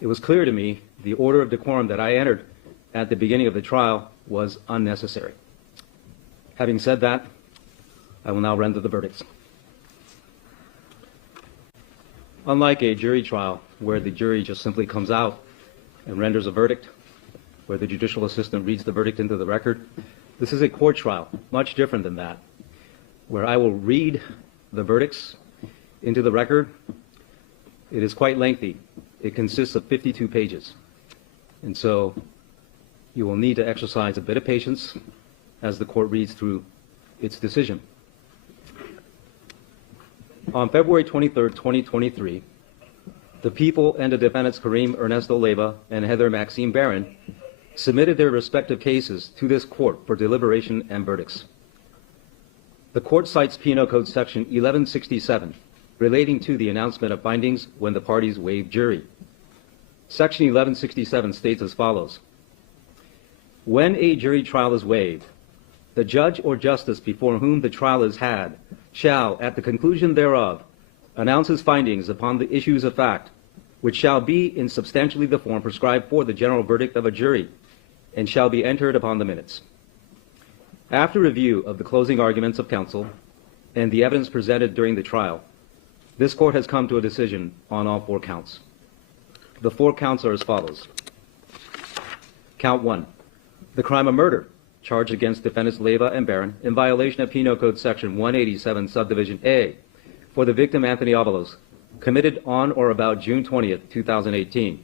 It was clear to me the order of decorum that I entered at the beginning of the trial was unnecessary. Having said that, I will now render the verdicts. Unlike a jury trial where the jury just simply comes out and renders a verdict, where the judicial assistant reads the verdict into the record, this is a court trial, much different than that, where I will read the verdicts into the record. It is quite lengthy. It consists of 52 pages. And so you will need to exercise a bit of patience as the court reads through its decision. On February 23, 2023, the people and the defendants Kareem Ernesto Leyva and Heather Maxine Barron submitted their respective cases to this court for deliberation and verdicts. The court cites Penal Code Section 1167 relating to the announcement of findings when the parties waive jury. Section 1167 states as follows: when a jury trial is waived, the judge or justice before whom the trial is had shall, at the conclusion thereof, announce his findings upon the issues of fact, which shall be in substantially the form prescribed for the general verdict of a jury, and shall be entered upon the minutes. After review of the closing arguments of counsel and the evidence presented during the trial, this court has come to a decision on all 4 counts. The 4 counts are as follows. Count 1, the crime of murder charged against defendants Leyva and Barron in violation of Penal Code Section 187, Subdivision A, for the victim Anthony Avalos, committed on or about June 20th, 2018.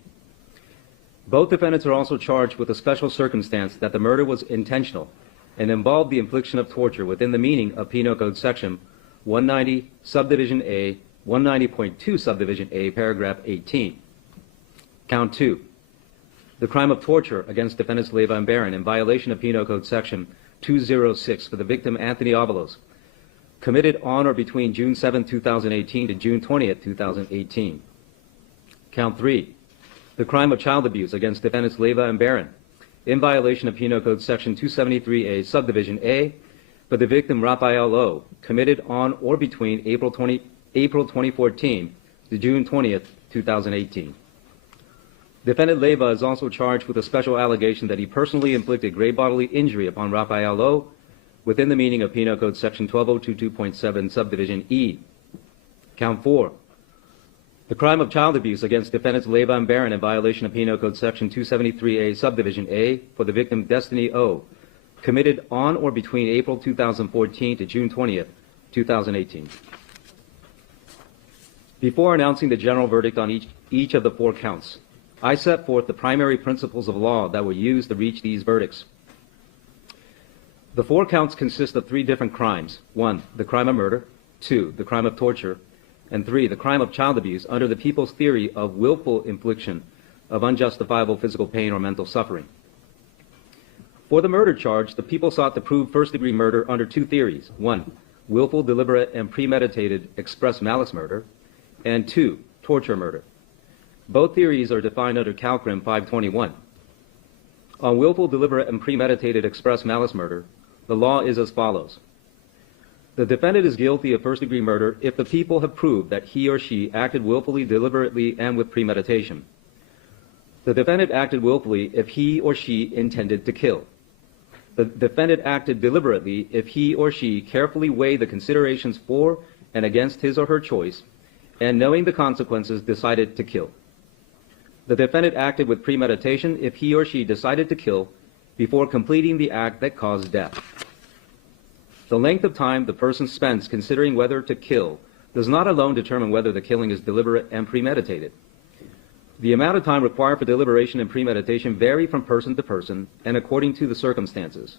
Both defendants are also charged with a special circumstance that the murder was intentional and involved the infliction of torture within the meaning of Penal Code Section 190, Subdivision A, 190.2, Subdivision A, Paragraph 18. Count 2, the crime of torture against defendants Leyva and Barron in violation of Penal Code Section 206 for the victim Anthony Avalos, committed on or between June 7, 2018 to June 20, 2018. Count 3, the crime of child abuse against defendants Leyva and Barron in violation of Penal Code Section 273A, Subdivision A, for the victim Raphael O, committed on or between April 2014 to June 20, 2018. Defendant Leyva is also charged with a special allegation that he personally inflicted grave bodily injury upon Raphael O within the meaning of Penal Code Section 12022.7, Subdivision E. Count 4, the crime of child abuse against defendants Leyva and Barron in violation of Penal Code Section 273A, Subdivision A, for the victim Destiny O, committed on or between April 2014 to June 20th, 2018. Before announcing the general verdict on each of the 4 counts, I set forth the primary principles of law that were used to reach these verdicts. The 4 counts consist of 3 different crimes. 1, the crime of murder. 2, the crime of torture. And 3, the crime of child abuse under the people's theory of willful infliction of unjustifiable physical pain or mental suffering. For the murder charge, the people sought to prove first-degree murder under 2 theories. 1, willful, deliberate, and premeditated express malice murder. And 2, torture murder. Both theories are defined under Calcrim 521. On willful, deliberate, and premeditated express malice murder, the law is as follows. The defendant is guilty of first-degree murder if the people have proved that he or she acted willfully, deliberately, and with premeditation. The defendant acted willfully if he or she intended to kill. The defendant acted deliberately if he or she carefully weighed the considerations for and against his or her choice, and knowing the consequences, decided to kill. The defendant acted with premeditation if he or she decided to kill before completing the act that caused death. The length of time the person spends considering whether to kill does not alone determine whether the killing is deliberate and premeditated. The amount of time required for deliberation and premeditation vary from person to person and according to the circumstances.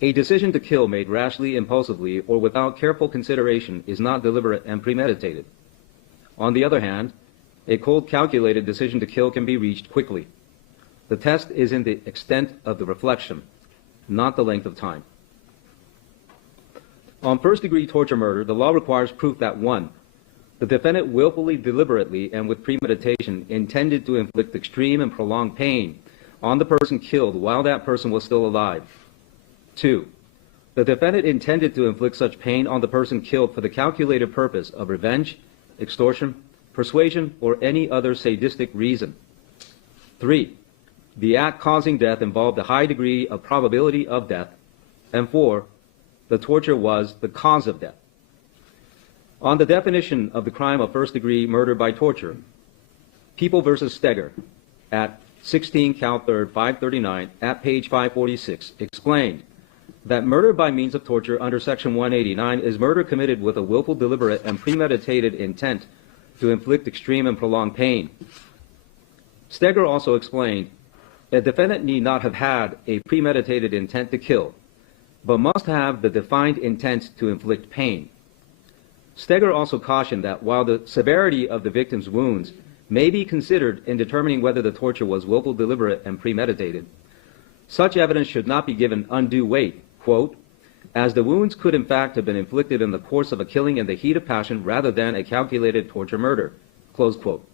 A decision to kill made rashly, impulsively, or without careful consideration is not deliberate and premeditated. On the other hand, a cold, calculated decision to kill can be reached quickly. The test is in the extent of the reflection, not the length of time. On first-degree torture murder, the law requires proof that 1, the defendant willfully, deliberately, and with premeditation intended to inflict extreme and prolonged pain on the person killed while that person was still alive. 2, the defendant intended to inflict such pain on the person killed for the calculated purpose of revenge, extortion, persuasion, or any other sadistic reason. 3. The act causing death involved a high degree of probability of death. And 4. The torture was the cause of death. On the definition of the crime of first-degree murder by torture, People v. Steger at 16 Cal 3rd 539 at page 546 explained that murder by means of torture under Section 189 is murder committed with a willful, deliberate, and premeditated intent to inflict extreme and prolonged pain. Steger also explained, a defendant need not have had a premeditated intent to kill, but must have the defined intent to inflict pain. Steger also cautioned that while the severity of the victim's wounds may be considered in determining whether the torture was willful, deliberate, and premeditated, such evidence should not be given undue weight, quote, as the wounds could in fact have been inflicted in the course of a killing in the heat of passion rather than a calculated torture murder, close quote.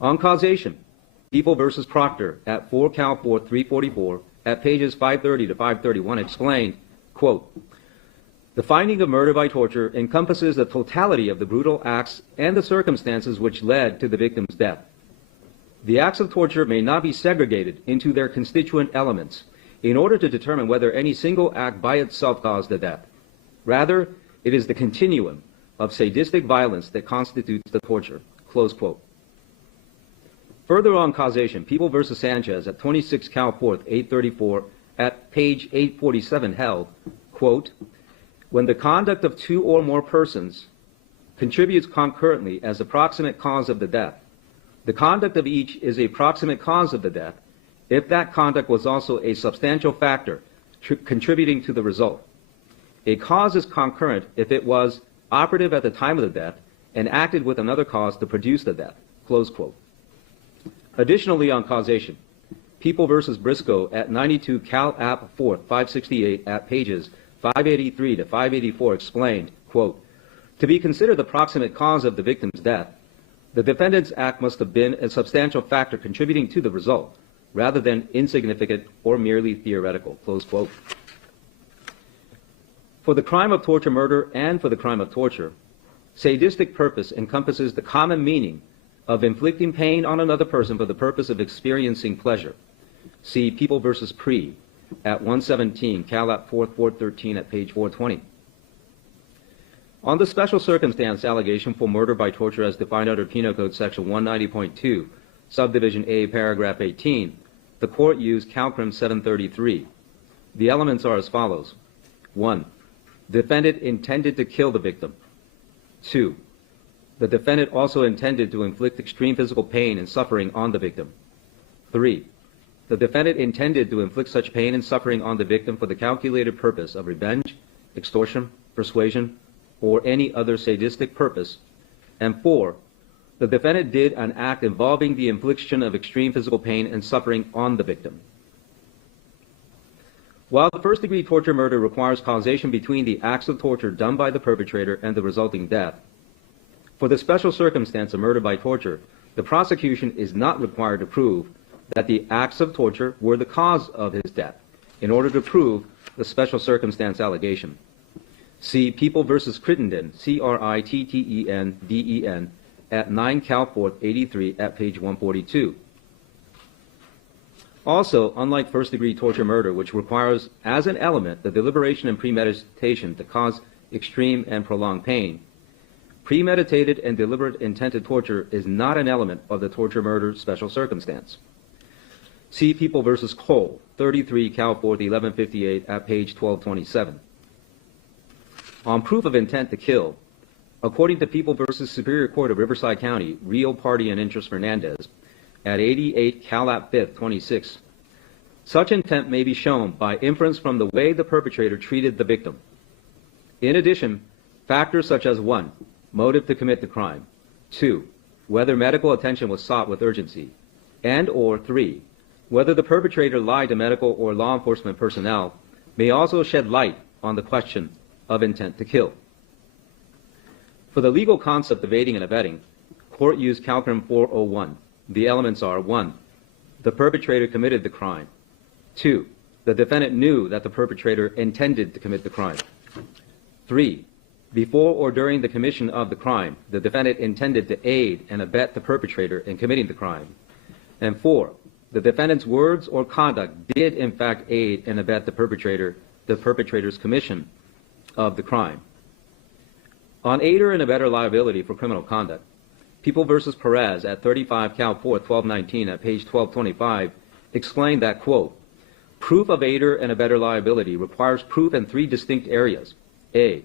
On causation, People v. Proctor at 4 Cal 4th 344 at pages 530 to 531 explained, quote, the finding of murder by torture encompasses the totality of the brutal acts and the circumstances which led to the victim's death. The acts of torture may not be segregated into their constituent elements in order to determine whether any single act by itself caused the death. Rather, it is the continuum of sadistic violence that constitutes the torture, close quote. Further on causation, People v. Sanchez at 26 Cal 4th 834 at page 847 held, quote, when the conduct of two or more persons contributes concurrently as the proximate cause of the death, the conduct of each is a proximate cause of the death if that conduct was also a substantial factor contributing to the result. A cause is concurrent if it was operative at the time of the death and acted with another cause to produce the death, close quote. Additionally, on causation, People v. Briscoe at 92 Cal App 4th 568 at pages 583 to 584 explained, quote, to be considered the proximate cause of the victim's death, the defendant's act must have been a substantial factor contributing to the result, rather than insignificant or merely theoretical, close quote. For the crime of torture murder and for the crime of torture, sadistic purpose encompasses the common meaning of inflicting pain on another person for the purpose of experiencing pleasure. See People v. Pree at 117 Cal App 4th 413 at page 420. On the special circumstance allegation for murder by torture as defined under Penal Code Section 190.2, Subdivision A, Paragraph 18, the court used Calcrim 733. The elements are as follows. 1. Defendant intended to kill the victim. 2. The defendant also intended to inflict extreme physical pain and suffering on the victim. 3. The defendant intended to inflict such pain and suffering on the victim for the calculated purpose of revenge, extortion, persuasion, or any other sadistic purpose. And 4. The defendant did an act involving the infliction of extreme physical pain and suffering on the victim. While the first-degree torture murder requires causation between the acts of torture done by the perpetrator and the resulting death, for the special circumstance of murder by torture, the prosecution is not required to prove that the acts of torture were the cause of his death in order to prove the special circumstance allegation. See People v. Crittenden, Crittenden, at 9 Cal 4th 83 at page 142. Also, unlike first-degree torture murder, which requires as an element the deliberation and premeditation to cause extreme and prolonged pain, premeditated and deliberate intent to torture is not an element of the torture murder special circumstance. See People v. Cole, 33 Cal 4th 1158 at page 1227. On proof of intent to kill, according to People v. Superior Court of Riverside County, Real Party and Interest Fernandez, at 88 Cal App 5th 26, such intent may be shown by inference from the way the perpetrator treated the victim. In addition, factors such as 1. Motive to commit the crime, 2. Whether medical attention was sought with urgency, and or 3. Whether the perpetrator lied to medical or law enforcement personnel may also shed light on the question of intent to kill. For the legal concept of aiding and abetting, court used Calcrim 401. The elements are 1. The perpetrator committed the crime. 2. The defendant knew that the perpetrator intended to commit the crime. 3. before or during the commission of the crime, the defendant intended to aid and abet the perpetrator in committing the crime. And 4, the defendant's words or conduct did in fact aid and abet the perpetrator's commission of the crime. On aider and abetter liability for criminal conduct, People v. Perez at 35 Cal 4th 1219 at page 1225 explained that, quote, proof of aider and abetter liability requires proof in 3 distinct areas. A,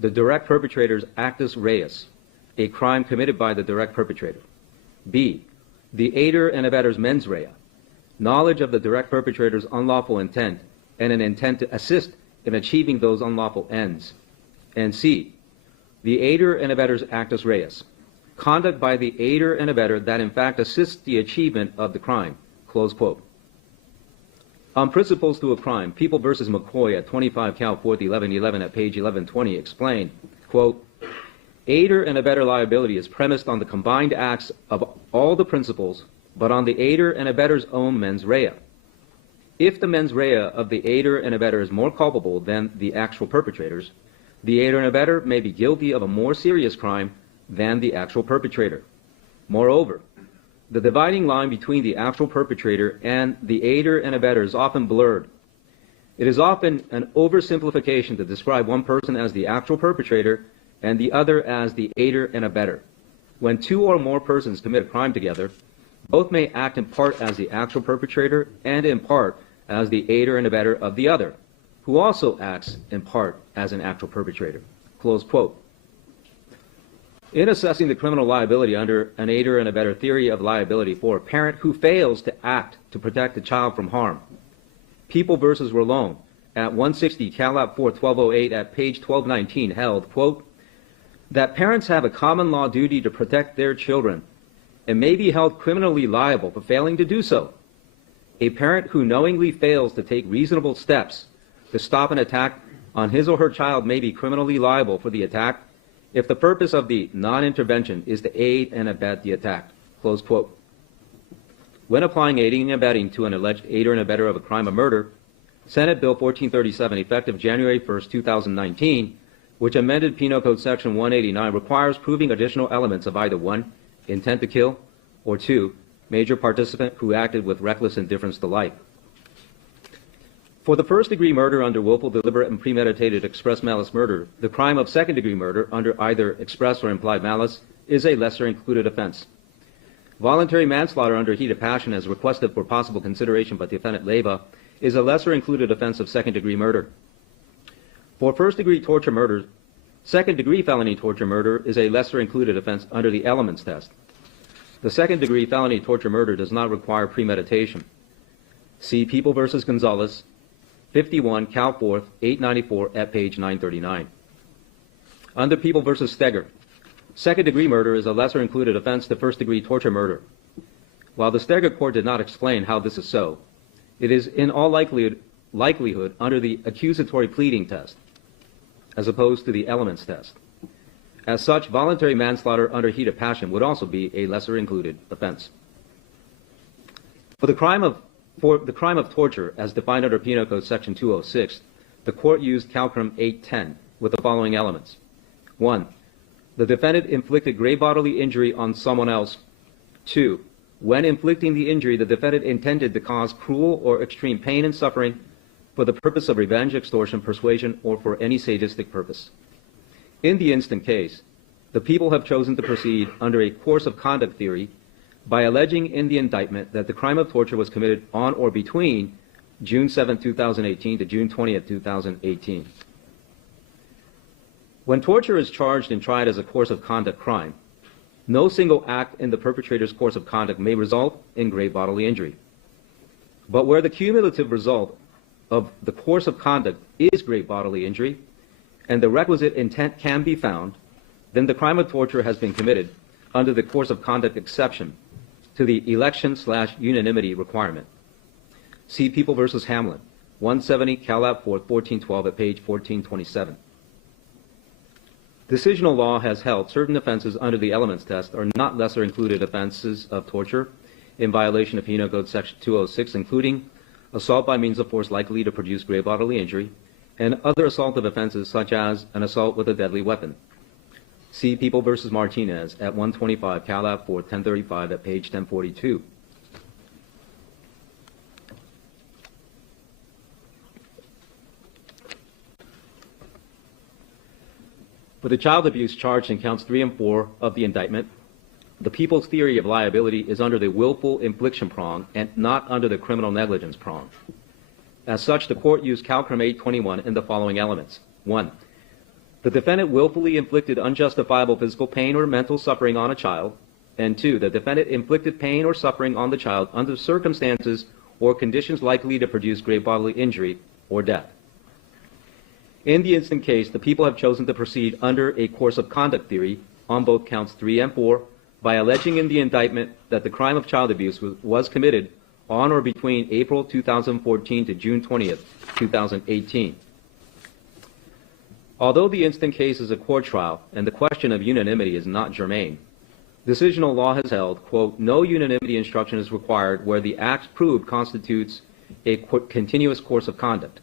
the direct perpetrator's actus reus, a crime committed by the direct perpetrator. B, the aider and abetter's mens rea, knowledge of the direct perpetrator's unlawful intent and an intent to assist in achieving those unlawful ends. And C, the aider and abetter's actus reus, conduct by the aider and abetter that in fact assists the achievement of the crime, close quote. On principles to a crime, People v. McCoy at 25 Cal 4th 1111 at page 1120 explained, quote, aider and abetter liability is premised on the combined acts of all the principles, but on the aider and abetter's own mens rea. If the mens rea of the aider and abetter is more culpable than the actual perpetrators, the aider and abetter may be guilty of a more serious crime than the actual perpetrator. Moreover, the dividing line between the actual perpetrator and the aider and abetter is often blurred. It is often an oversimplification to describe one person as the actual perpetrator and the other as the aider and abetter. When 2 or more persons commit a crime together, both may act in part as the actual perpetrator and in part as the aider and abetter of the other, who also acts in part as an actual perpetrator, close quote. In assessing the criminal liability under an aider and abetter theory of liability for a parent who fails to act to protect the child from harm, People v. Rolone at 160 Calap 4 1208 at page 1219 held, quote, that parents have a common law duty to protect their children and may be held criminally liable for failing to do so. A parent who knowingly fails to take reasonable steps to stop an attack on his or her child may be criminally liable for the attack if the purpose of the non-intervention is to aid and abet the attack, close quote. When applying aiding and abetting to an alleged aider and abetter of a crime of murder, Senate Bill 1437, effective January 1st, 2019, which amended Penal Code Section 189, requires proving additional elements of either 1, intent to kill, or 2, major participant who acted with reckless indifference to life. For the first-degree murder under willful, deliberate, and premeditated express malice murder, the crime of second-degree murder under either express or implied malice is a lesser-included offense. Voluntary manslaughter under heat of passion, as requested for possible consideration by defendant Leyva, is a lesser-included offense of second-degree murder. For first-degree torture murder, second-degree felony torture murder is a lesser-included offense under the elements test. The second-degree felony torture murder does not require premeditation. See People v. Gonzalez, 51 Cal 4th 894 at page 939. Under People v. Steger, second-degree murder is a lesser-included offense to first-degree torture murder. While the Steger court did not explain how this is so, it is in all likelihood under the accusatory pleading test, as opposed to the elements test. As such, voluntary manslaughter under heat of passion would also be a lesser-included offense. For the crime of torture, as defined under Penal Code Section 206, the court used Calcrum 810 with the following elements. 1. The defendant inflicted grave bodily injury on someone else. 2. When inflicting the injury, the defendant intended to cause cruel or extreme pain and suffering for the purpose of revenge, extortion, persuasion, or for any sadistic purpose. In the instant case, the people have chosen to proceed under a course of conduct theory by alleging in the indictment that the crime of torture was committed on or between June 7, 2018 to June 20, 2018. When torture is charged and tried as a course of conduct crime, no single act in the perpetrator's course of conduct may result in grave bodily injury. But where the cumulative result of the course of conduct is grave bodily injury, and the requisite intent can be found, then the crime of torture has been committed under the course of conduct exception to the election/unanimity requirement. See People v. Hamlin, 170 Calap 4th 1412 at page 1427. Decisional law has held certain offenses under the elements test are not lesser included offenses of torture in violation of Penal Code Section 206, including assault by means of force likely to produce grave bodily injury and other assaultive offenses such as an assault with a deadly weapon. See People v. Martinez at 125 Cal. 4th, 1035 at page 1042. For the child abuse charged in counts 3 and 4 of the indictment, the people's theory of liability is under the willful infliction prong and not under the criminal negligence prong. As such, the court used Calcrim 821 in the following elements. 1. The defendant willfully inflicted unjustifiable physical pain or mental suffering on a child. And 2. The defendant inflicted pain or suffering on the child under circumstances or conditions likely to produce grave bodily injury or death. In the instant case, the people have chosen to proceed under a course of conduct theory on both counts 3 and 4 by alleging in the indictment that the crime of child abuse was committed on or between April 2014 to June 20th, 2018. Although the instant case is a court trial and the question of unanimity is not germane, decisional law has held, quote, no unanimity instruction is required where the act proved constitutes a continuous course of conduct.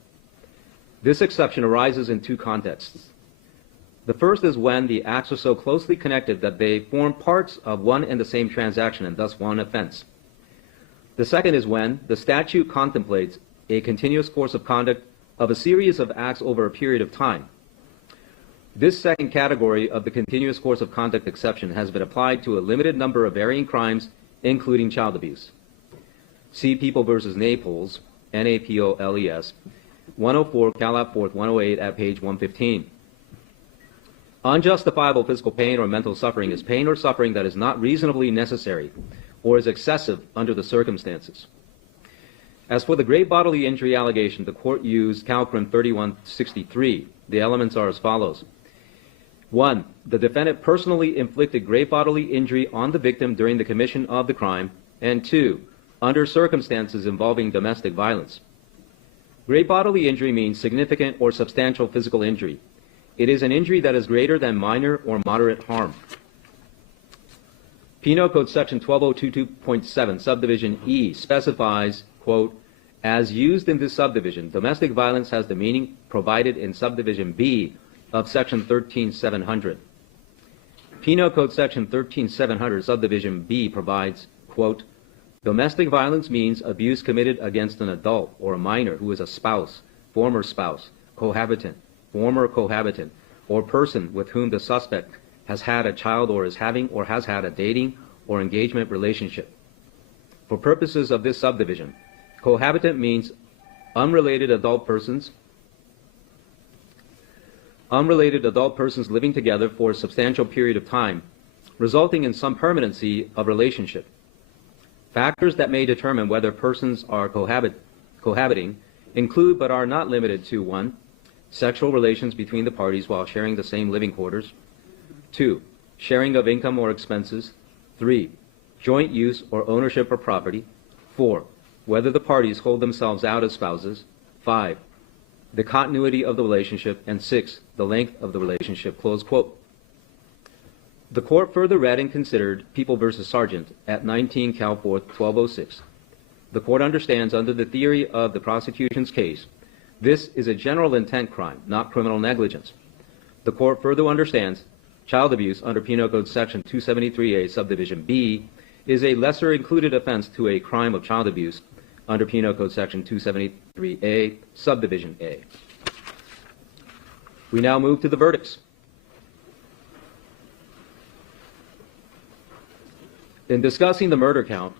This exception arises in two contexts. The first is when the acts are so closely connected that they form parts of one and the same transaction and thus one offense. The second is when the statute contemplates a continuous course of conduct of a series of acts over a period of time. This second category of the continuous course of conduct exception has been applied to a limited number of varying crimes, including child abuse. See People v. Naples, Napoles, 104 Cal. 4th, 108 at page 115. Unjustifiable physical pain or mental suffering is pain or suffering that is not reasonably necessary or is excessive under the circumstances. As for the grave bodily injury allegation, the court used Calcrim 3163. The elements are as follows. 1. The defendant personally inflicted grave bodily injury on the victim during the commission of the crime. And 2. Under circumstances involving domestic violence. Grave bodily injury means significant or substantial physical injury. It is an injury that is greater than minor or moderate harm. Penal Code Section 12022.7, Subdivision E, specifies, quote, as used in this subdivision, domestic violence has the meaning provided in Subdivision B of Section 13700. Penal Code Section 13700, Subdivision B provides, quote, domestic violence means abuse committed against an adult or a minor who is a spouse, former spouse, cohabitant, former cohabitant, or person with whom the suspect has had a child or is having or has had a dating or engagement relationship. For purposes of this subdivision, cohabitant means unrelated adult persons living together for a substantial period of time, resulting in some permanency of relationship. Factors that may determine whether persons are cohabiting include but are not limited to 1. Sexual relations between the parties while sharing the same living quarters. 2. Sharing of income or expenses. 3. Joint use or ownership of property. 4. Whether the parties hold themselves out as spouses. 5. The continuity of the relationship. And 6. The length of the relationship. Close quote. The court further read and considered People v. Sargent at 19 Cal. 4th, 1206. The court understands under the theory of the prosecution's case, this is a general intent crime, not criminal negligence. The court further understands child abuse under Penal Code Section 273A, Subdivision B, is a lesser included offense to a crime of child abuse under Penal Code Section 273A, Subdivision A. We now move to the verdicts. In discussing the murder count,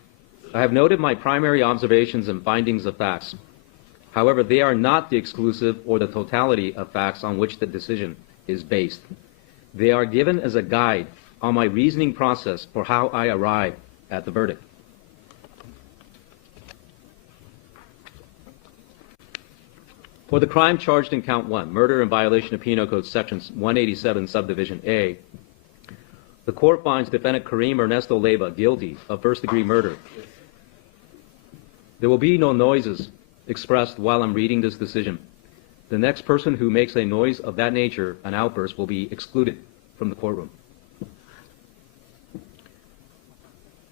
I have noted my primary observations and findings of facts. However, they are not the exclusive or the totality of facts on which the decision is based. They are given as a guide on my reasoning process for how I arrive at the verdict. For the crime charged in Count 1, murder in violation of Penal Code Section 187, Subdivision A, the court finds defendant Kareem Ernesto Leyva guilty of first-degree murder. There will be no noises expressed while I'm reading this decision. The next person who makes a noise of that nature, an outburst, will be excluded from the courtroom.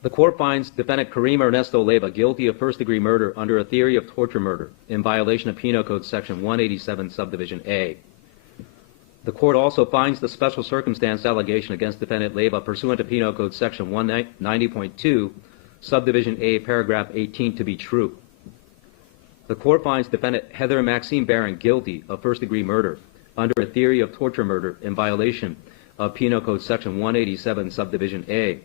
The court finds defendant Kareem Ernesto Leyva guilty of first-degree murder under a theory of torture murder in violation of Penal Code Section 187, Subdivision A. The court also finds the special circumstance allegation against defendant Leyva pursuant to Penal Code Section 190.2, Subdivision A, Paragraph 18 to be true. The court finds defendant Heather Maxine Barron guilty of first-degree murder under a theory of torture murder in violation of Penal Code Section 187, Subdivision A.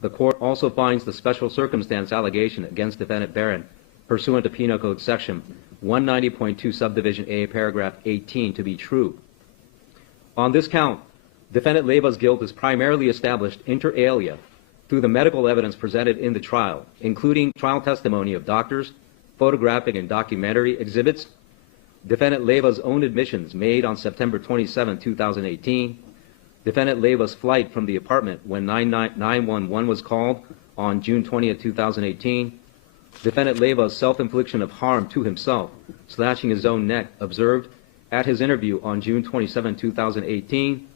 The court also finds the special circumstance allegation against defendant Barron pursuant to Penal Code Section 190.2, Subdivision A, Paragraph 18 to be true. On this count, defendant Leyva's guilt is primarily established inter alia through the medical evidence presented in the trial, including trial testimony of doctors, photographic and documentary exhibits, defendant Leyva's own admissions made on September 27, 2018, defendant Leyva's flight from the apartment when 911 was called on June 20, 2018, defendant Leyva's self-infliction of harm to himself, slashing his own neck, observed at his interview on June 27, 2018,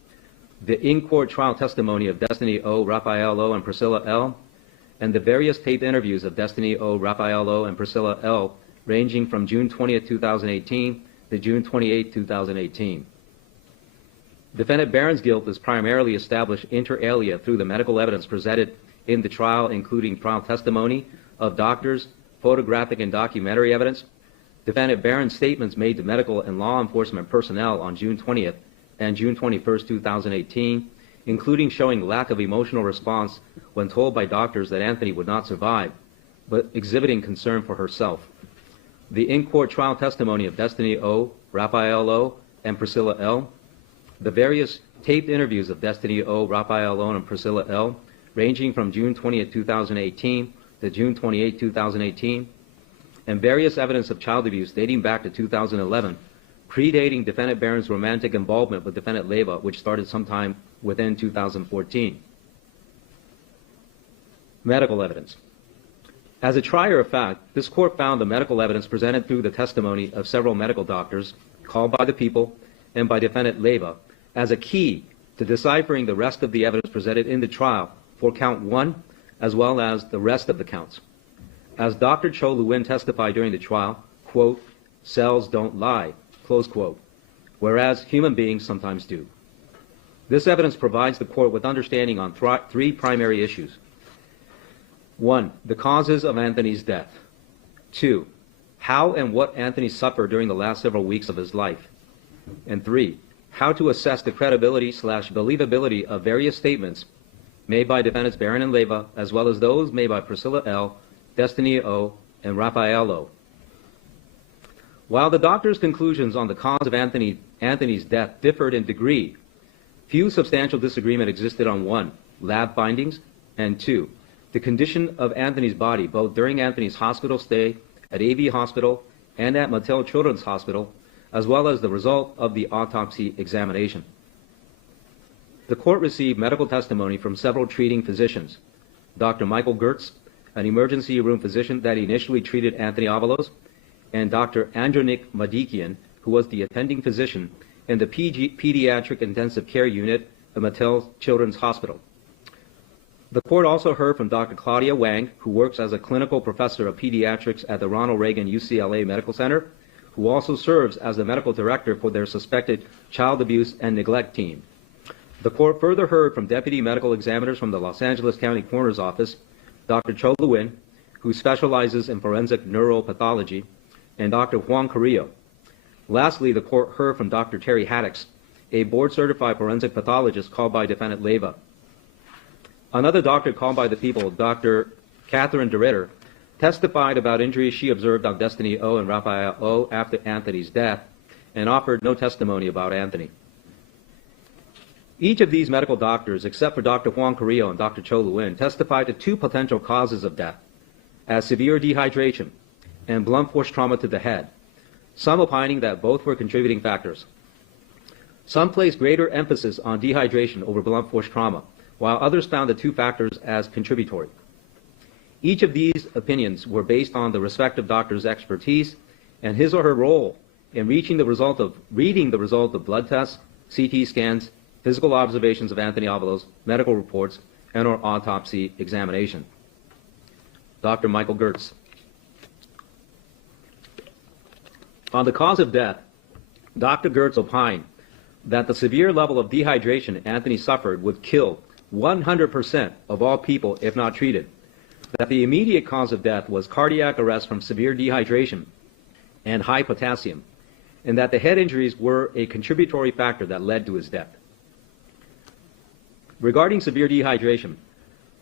the in-court trial testimony of Destiny O, Raphael O, and Priscilla L, and the various taped interviews of Destiny O, Raphael O, and Priscilla L, ranging from June 20, 2018 to June 28, 2018. Defendant Barron's guilt is primarily established inter alia through the medical evidence presented in the trial, including trial testimony of doctors, photographic and documentary evidence, defendant Barron's statements made to medical and law enforcement personnel on June 20th and June 21st, 2018, including showing lack of emotional response when told by doctors that Anthony would not survive, but exhibiting concern for herself. The in-court trial testimony of Destiny O, Raphael O, and Priscilla L, the various taped interviews of Destiny O, Raphael O, and Priscilla L, ranging from June 20, 2018 to June 28, 2018, and various evidence of child abuse dating back to 2011, predating defendant Barron's romantic involvement with defendant Leyva, which started sometime within 2014. Medical evidence. As a trier of fact, this court found the medical evidence presented through the testimony of several medical doctors called by the people and by defendant Leyva as a key to deciphering the rest of the evidence presented in the trial for count 1 as well as the rest of the counts. As Dr. Cho Lewin testified during the trial, quote, cells don't lie, close quote, whereas human beings sometimes do. This evidence provides the court with understanding on three primary issues. 1, the causes of Anthony's death. 2, how and what Anthony suffered during the last several weeks of his life. And 3, how to assess the credibility/believability of various statements made by defendants Barron and Leyva, as well as those made by Priscilla L., Destiny O, and Raphael O. While the doctor's conclusions on the cause of Anthony's death differed in degree, few substantial disagreement existed on 1, lab findings, and 2, the condition of Anthony's body, both during Anthony's hospital stay at AV Hospital and at Mattel Children's Hospital, as well as the result of the autopsy examination. The court received medical testimony from several treating physicians. Dr. Michael Gertz, an emergency room physician that initially treated Anthony Avalos, and Dr. Andronik Madikian, who was the attending physician in the Pediatric Intensive Care Unit of Mattel Children's Hospital. The court also heard from Dr. Claudia Wang, who works as a clinical professor of pediatrics at the Ronald Reagan UCLA Medical Center, who also serves as the medical director for their suspected child abuse and neglect team. The court further heard from deputy medical examiners from the Los Angeles County Coroner's Office, Dr. Cho Lewin, who specializes in forensic neuropathology, and Dr. Juan Carrillo. Lastly, the court heard from Dr. Terry Haddix, a board-certified forensic pathologist called by defendant Leyva. Another doctor called by the people, Dr. Catherine DeRitter, testified about injuries she observed on Destiny O and Raphael O after Anthony's death, and offered no testimony about Anthony. Each of these medical doctors, except for Dr. Juan Carrillo and Dr. Cho Lewin, testified to 2 potential causes of death, as severe dehydration and blunt force trauma to the head, some opining that both were contributing factors. Some placed greater emphasis on dehydration over blunt force trauma, while others found the 2 factors as contributory. Each of these opinions were based on the respective doctor's expertise and his or her role in reading the result of blood tests, CT scans, physical observations of Anthony Avalos, medical reports, and/or autopsy examination. Dr. Michael Gertz. On the cause of death, Dr. Gertz opined that the severe level of dehydration Anthony suffered would kill 100% of all people if not treated, that the immediate cause of death was cardiac arrest from severe dehydration and high potassium, and that the head injuries were a contributory factor that led to his death. Regarding severe dehydration,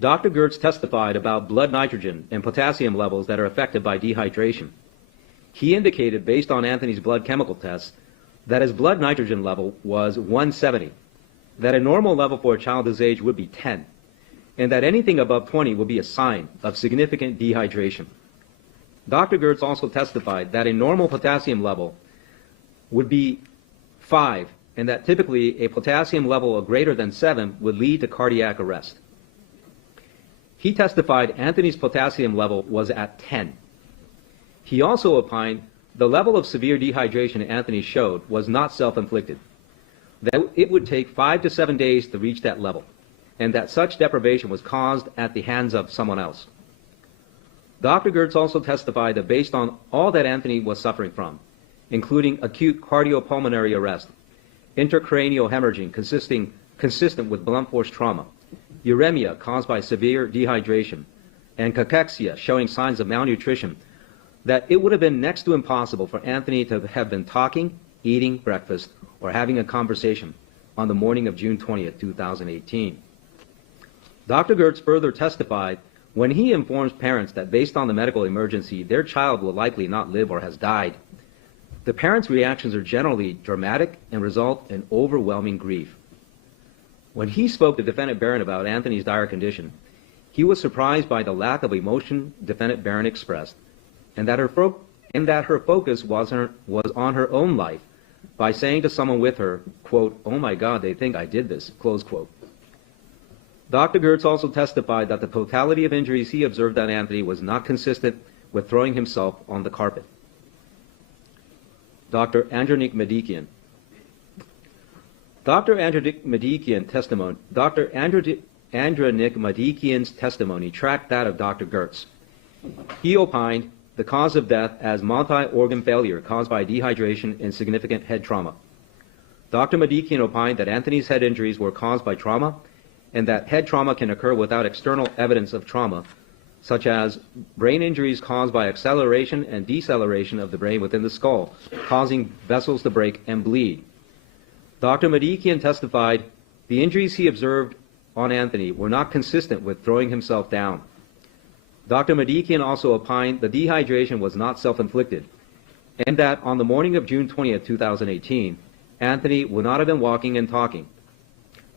Dr. Gertz testified about blood nitrogen and potassium levels that are affected by dehydration. He indicated, based on Anthony's blood chemical tests, that his blood nitrogen level was 170, that a normal level for a child his age would be 10, and that anything above 20 would be a sign of significant dehydration. Dr. Gertz also testified that a normal potassium level would be 5, and that typically a potassium level of greater than 7 would lead to cardiac arrest. He testified Anthony's potassium level was at 10. He also opined the level of severe dehydration Anthony showed was not self-inflicted, that it would take 5 to 7 days to reach that level, and that such deprivation was caused at the hands of someone else. Dr. Gertz also testified that based on all that Anthony was suffering from, including acute cardiopulmonary arrest, intracranial hemorrhaging consistent with blunt force trauma, uremia caused by severe dehydration, and cachexia showing signs of malnutrition, that it would have been next to impossible for Anthony to have been talking, eating breakfast, or having a conversation on the morning of June 20th, 2018. Dr. Gertz further testified when he informs parents that based on the medical emergency, their child will likely not live or has died, the parents' reactions are generally dramatic and result in overwhelming grief. When he spoke to Defendant Barron about Anthony's dire condition, he was surprised by the lack of emotion Defendant Barron expressed, and that her focus was on her own life by saying to someone with her, quote, "Oh my God, they think I did this," close quote. Dr. Gertz also testified that the totality of injuries he observed on Anthony was not consistent with throwing himself on the carpet. Dr. Andronik Medikian. Dr. Andronik Medikian's testimony tracked that of Dr. Gertz. He opined the cause of death as multi-organ failure caused by dehydration and significant head trauma. Dr. Medikian opined that Anthony's head injuries were caused by trauma and that head trauma can occur without external evidence of trauma, such as brain injuries caused by acceleration and deceleration of the brain within the skull, causing vessels to break and bleed. Dr. Medikian testified the injuries he observed on Anthony were not consistent with throwing himself down. Dr. Medikian also opined the dehydration was not self-inflicted, and that on the morning of June 20th, 2018, Anthony would not have been walking and talking.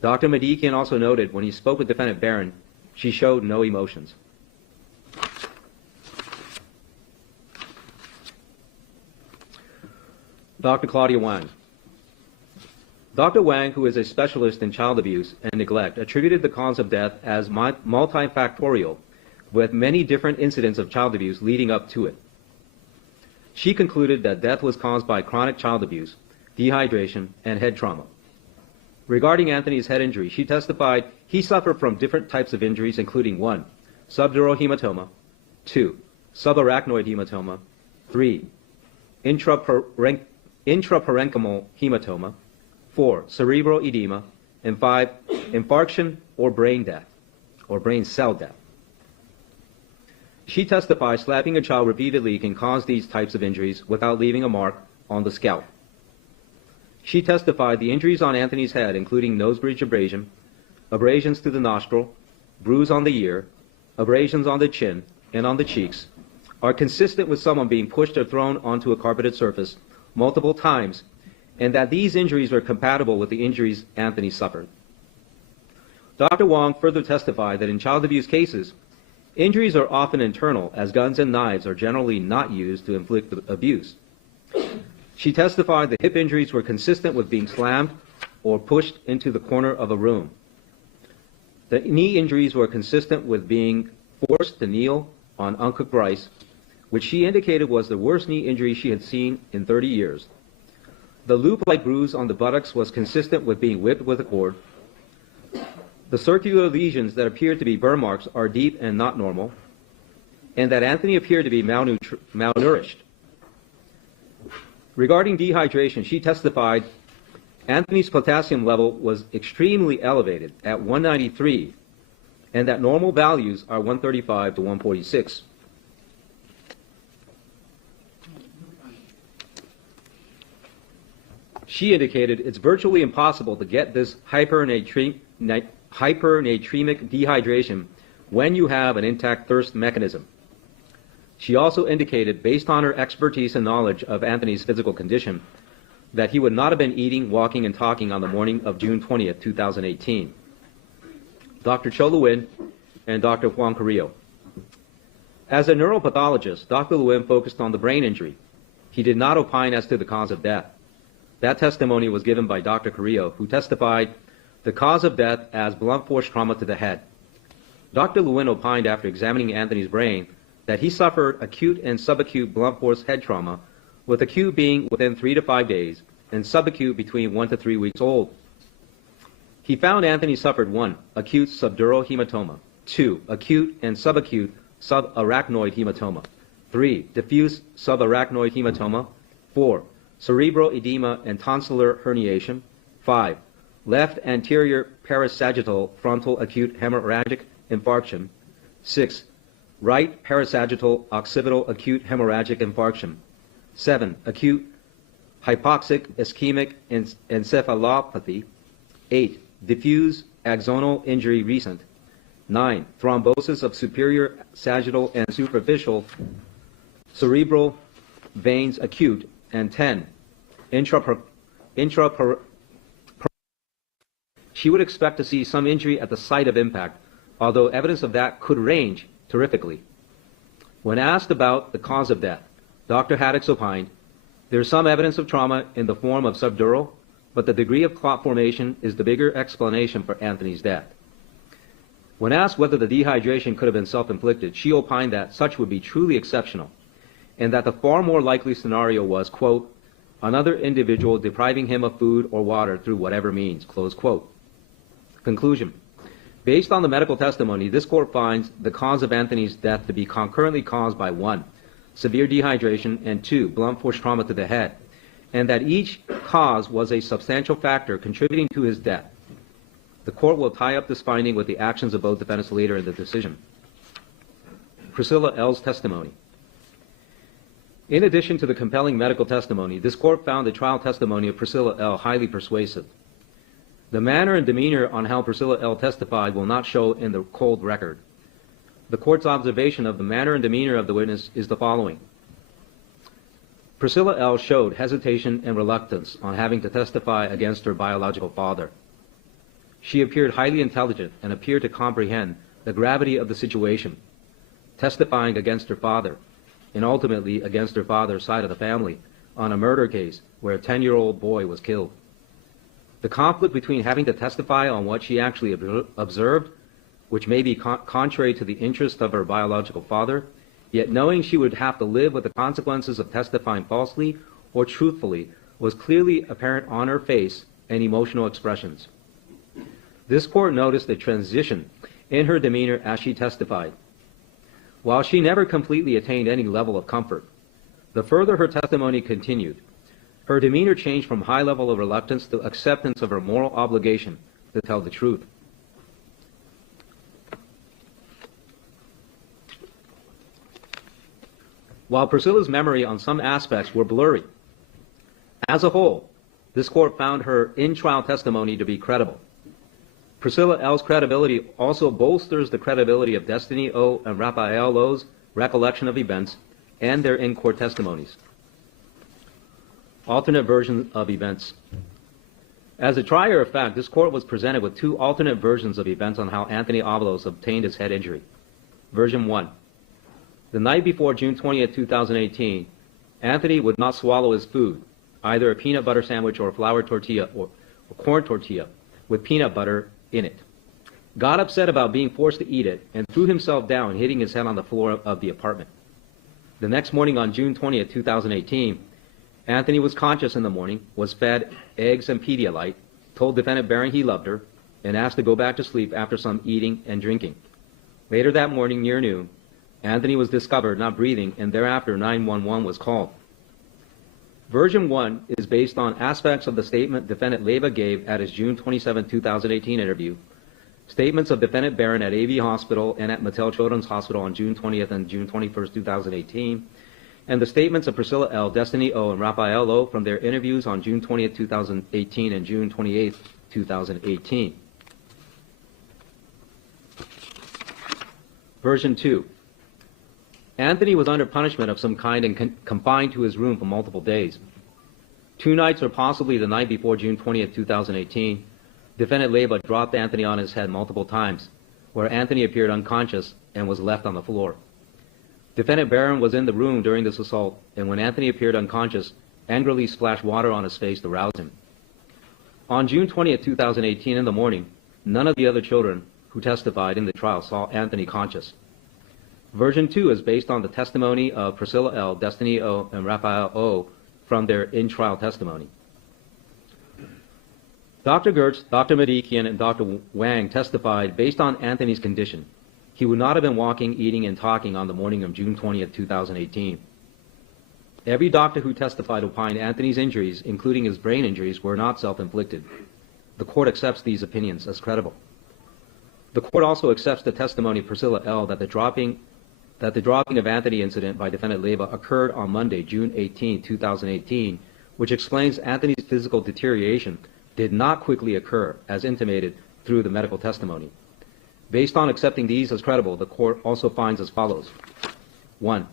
Dr. Medikian also noted when he spoke with Defendant Barron, she showed no emotions. Dr. Claudia Wang. Dr. Wang, who is a specialist in child abuse and neglect, attributed the cause of death as multifactorial, with many different incidents of child abuse leading up to it. She concluded that death was caused by chronic child abuse, dehydration, and head trauma. Regarding Anthony's head injury, she testified he suffered from different types of injuries, including 1. Subdural hematoma, 2. Subarachnoid hematoma, 3. Intraparenchymal hematoma, 4. Cerebral edema, and 5. Infarction or brain death, or brain cell death. She testified slapping a child repeatedly can cause these types of injuries without leaving a mark on the scalp. She testified the injuries on Anthony's head, including nose bridge abrasion, abrasions to the nostril, bruise on the ear, abrasions on the chin and on the cheeks, are consistent with someone being pushed or thrown onto a carpeted surface multiple times, and that these injuries are compatible with the injuries Anthony suffered. Dr. Wang further testified that in child abuse cases, injuries are often internal, as guns and knives are generally not used to inflict abuse. She testified the hip injuries were consistent with being slammed or pushed into the corner of a room. The knee injuries were consistent with being forced to kneel on uncooked rice, which she indicated was the worst knee injury she had seen in 30 years. The loop-like bruise on the buttocks was consistent with being whipped with a cord. The circular lesions that appeared to be burn marks are deep and not normal. and that Anthony appeared to be malnourished. Regarding dehydration, she testified Anthony's potassium level was extremely elevated at 193, and that normal values are 135 to 146. She indicated it's virtually impossible to get this hypernatremic dehydration when you have an intact thirst mechanism. She also indicated, based on her expertise and knowledge of Anthony's physical condition, that he would not have been eating, walking, and talking on the morning of June 20th, 2018. Dr. Cho Lewin and Dr. Juan Carrillo. As a neuropathologist, Dr. Lewin focused on the brain injury. He did not opine as to the cause of death. That testimony was given by Dr. Carrillo, who testified the cause of death as blunt force trauma to the head. Dr. Lewin opined after examining Anthony's brain that he suffered acute and subacute blunt force head trauma, with acute being within 3 to 5 days and subacute between 1 to 3 weeks old. He found Anthony suffered 1. Acute subdural hematoma, 2. Acute and subacute subarachnoid hematoma, 3. Diffuse subarachnoid hematoma, 4. Cerebral edema and tonsillar herniation, 5. Left anterior parasagittal frontal acute hemorrhagic infarction, 6. Right parasagittal occipital acute hemorrhagic infarction, 7. Acute hypoxic ischemic encephalopathy, 8. Diffuse axonal injury recent, 9. Thrombosis of superior sagittal and superficial cerebral veins acute, and 10. She would expect to see some injury at the site of impact, although evidence of that could range terrifically. When asked about the cause of death, Dr. Haddix opined, there is some evidence of trauma in the form of subdural, but the degree of clot formation is the bigger explanation for Anthony's death. When asked whether the dehydration could have been self-inflicted, she opined that such would be truly exceptional, and that the far more likely scenario was, quote, another individual depriving him of food or water through whatever means, close quote. Conclusion. Based on the medical testimony, this court finds the cause of Anthony's death to be concurrently caused by 1. Severe dehydration, and 2. Blunt force trauma to the head, and that each cause was a substantial factor contributing to his death. The court will tie up this finding with the actions of both defendants later in the decision. Priscilla L's testimony. In addition to the compelling medical testimony, this court found the trial testimony of Priscilla L. highly persuasive. The manner and demeanor on how Priscilla L. testified will not show in the cold record. The court's observation of the manner and demeanor of the witness is the following. Priscilla L. showed hesitation and reluctance on having to testify against her biological father. She appeared highly intelligent and appeared to comprehend the gravity of the situation, testifying against her father, and ultimately against her father's side of the family, on a murder case where a 10-year-old boy was killed. The conflict between having to testify on what she actually observed, which may be contrary to the interest of her biological father, yet knowing she would have to live with the consequences of testifying falsely or truthfully, was clearly apparent on her face and emotional expressions. This court noticed a transition in her demeanor as she testified. While she never completely attained any level of comfort, the further her testimony continued, her demeanor changed from high level of reluctance to acceptance of her moral obligation to tell the truth. While Priscilla's memory on some aspects were blurry, as a whole, this court found her in-trial testimony to be credible. Priscilla L's credibility also bolsters the credibility of Destiny O. and Raphael O's recollection of events and their in-court testimonies. Alternate version of events. As a trier of fact, this court was presented with 2 alternate versions of events on how Anthony Avalos obtained his head injury. Version 1. The night before June 20th, 2018, Anthony would not swallow his food, either a peanut butter sandwich or a flour tortilla or corn tortilla with peanut butter in it. Got upset about being forced to eat it and threw himself down, hitting his head on the floor of the apartment. The next morning on June 20th, 2018, Anthony was conscious in the morning, was fed eggs and Pedialyte, told defendant Barron he loved her, and asked to go back to sleep after some eating and drinking. Later that morning, near noon, Anthony was discovered not breathing, and thereafter 911 was called. Version 1 is based on aspects of the statement defendant Leyva gave at his June 27, 2018 interview, statements of defendant Barron at AV Hospital and at Mattel Children's Hospital on June 20th and June 21st, 2018, and the statements of Priscilla L., Destiny O., and Raphael O. from their interviews on June 20th, 2018 and June 28th, 2018. Version 2. Anthony was under punishment of some kind and confined to his room for multiple days. 2 nights or possibly the night before June 20th, 2018, defendant Leyva dropped Anthony on his head multiple times, where Anthony appeared unconscious and was left on the floor. Defendant Barron was in the room during this assault, and when Anthony appeared unconscious, angrily splashed water on his face to rouse him. On June 20th, 2018 in the morning, none of the other children who testified in the trial saw Anthony conscious. Version 2 is based on the testimony of Priscilla L., Destiny O., and Raphael O. from their in-trial testimony. Dr. Gertz, Dr. Medikian, and Dr. Wang testified based on Anthony's condition. He would not have been walking, eating, and talking on the morning of June 20th, 2018. Every doctor who testified opined Anthony's injuries, including his brain injuries, were not self-inflicted. The court accepts these opinions as credible. The court also accepts the testimony of Priscilla L. that the dropping of Anthony incident by defendant Leyva occurred on Monday, June 18, 2018, which explains Anthony's physical deterioration did not quickly occur, as intimated through the medical testimony. Based on accepting these as credible, the court also finds as follows. 1.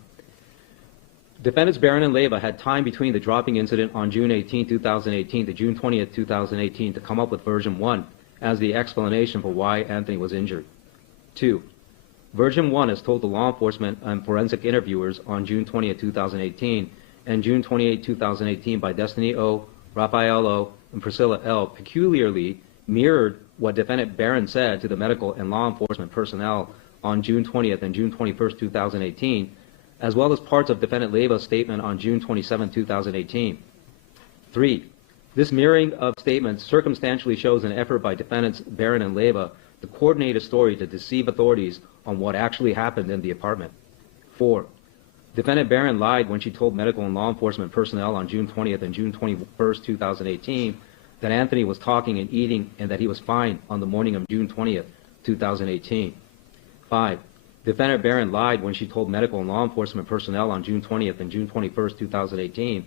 Defendants Barron and Leyva had time between the dropping incident on June 18, 2018 to June 20, 2018 to come up with version 1 as the explanation for why Anthony was injured. 2. Version 1 is told to law enforcement and forensic interviewers on June 20, 2018 and June 28, 2018 by Destiny O., Raphael O., and Priscilla L. peculiarly mirrored what defendant Barron said to the medical and law enforcement personnel on June 20th and June 21st, 2018, as well as parts of defendant Leyva's statement on June 27, 2018. 3. This mirroring of statements circumstantially shows an effort by defendants Barron and Leyva to coordinate a story to deceive authorities on what actually happened in the apartment. 4. Defendant Barron lied when she told medical and law enforcement personnel on June 20th and June 21st, 2018 that Anthony was talking and eating and that he was fine on the morning of June 20th, 2018. 5. Defendant Barron lied when she told medical and law enforcement personnel on June 20th and June 21st, 2018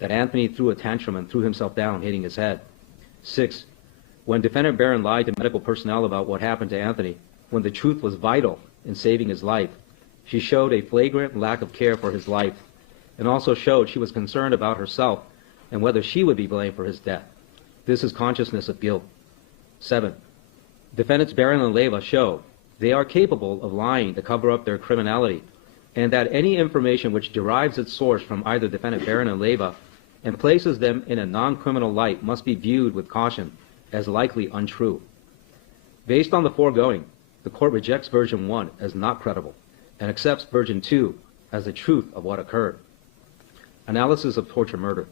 that Anthony threw a tantrum and threw himself down, hitting his head. 6. When defendant Barron lied to medical personnel about what happened to Anthony, when the truth was vital in saving his life, she showed a flagrant lack of care for his life and also showed she was concerned about herself and whether she would be blamed for his death. This is consciousness of guilt. 7. Defendants Barron and Leyva show they are capable of lying to cover up their criminality, and that any information which derives its source from either defendant Barron and Leyva and places them in a non-criminal light must be viewed with caution as likely untrue. Based on the foregoing, the court rejects version 1 as not credible and accepts version 2 as the truth of what occurred. Analysis of torture murder.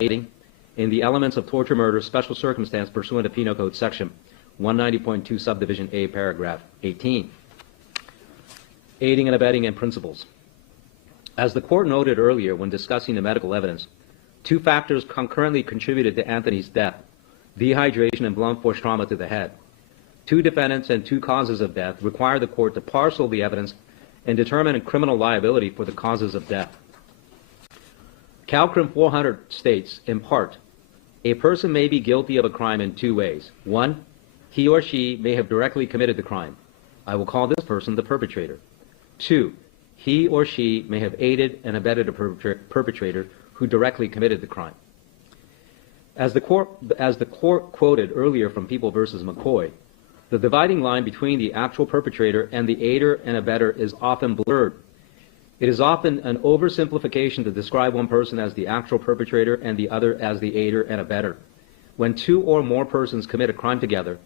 Aiding in the elements of torture murder special circumstance pursuant to Penal Code Section 190.2 Subdivision A, Paragraph 18. Aiding and abetting and principles. As the court noted earlier when discussing the medical evidence, 2 factors concurrently contributed to Anthony's death: dehydration and blunt force trauma to the head. 2 defendants and 2 causes of death require the court to parcel the evidence and determine criminal liability for the causes of death. CalCrim 400 states, in part, a person may be guilty of a crime in 2 ways. 1, he or she may have directly committed the crime. I will call this person the perpetrator. 2, he or she may have aided and abetted a perpetrator who directly committed the crime. As the court quoted earlier from People v. McCoy, the dividing line between the actual perpetrator and the aider and abettor is often blurred. It is often an oversimplification to describe one person as the actual perpetrator and the other as the aider and abettor. When 2 or more persons commit a crime together,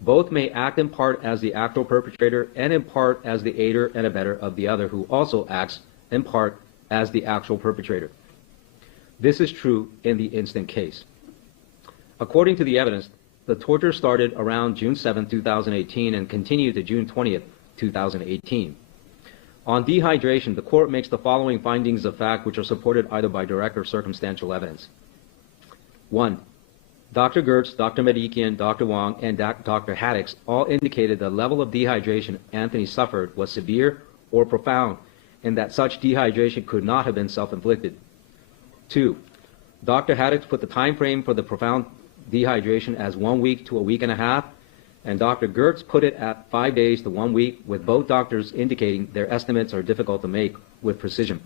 both may act in part as the actual perpetrator and in part as the aider and abettor of the other, who also acts in part as the actual perpetrator. This is true in the instant case. According to the evidence, the torture started around June 7, 2018 and continued to June 20th, 2018. On dehydration, the court makes the following findings of fact which are supported either by direct or circumstantial evidence. 1. Dr. Gertz, Dr. Medikian, Dr. Wong, and Dr. Haddix all indicated the level of dehydration Anthony suffered was severe or profound, and that such dehydration could not have been self-inflicted. 2. Dr. Haddix put the time frame for the profound dehydration as 1 week to a week and a half, and Dr. Gertz put it at 5 days to 1 week, with both doctors indicating their estimates are difficult to make with precision.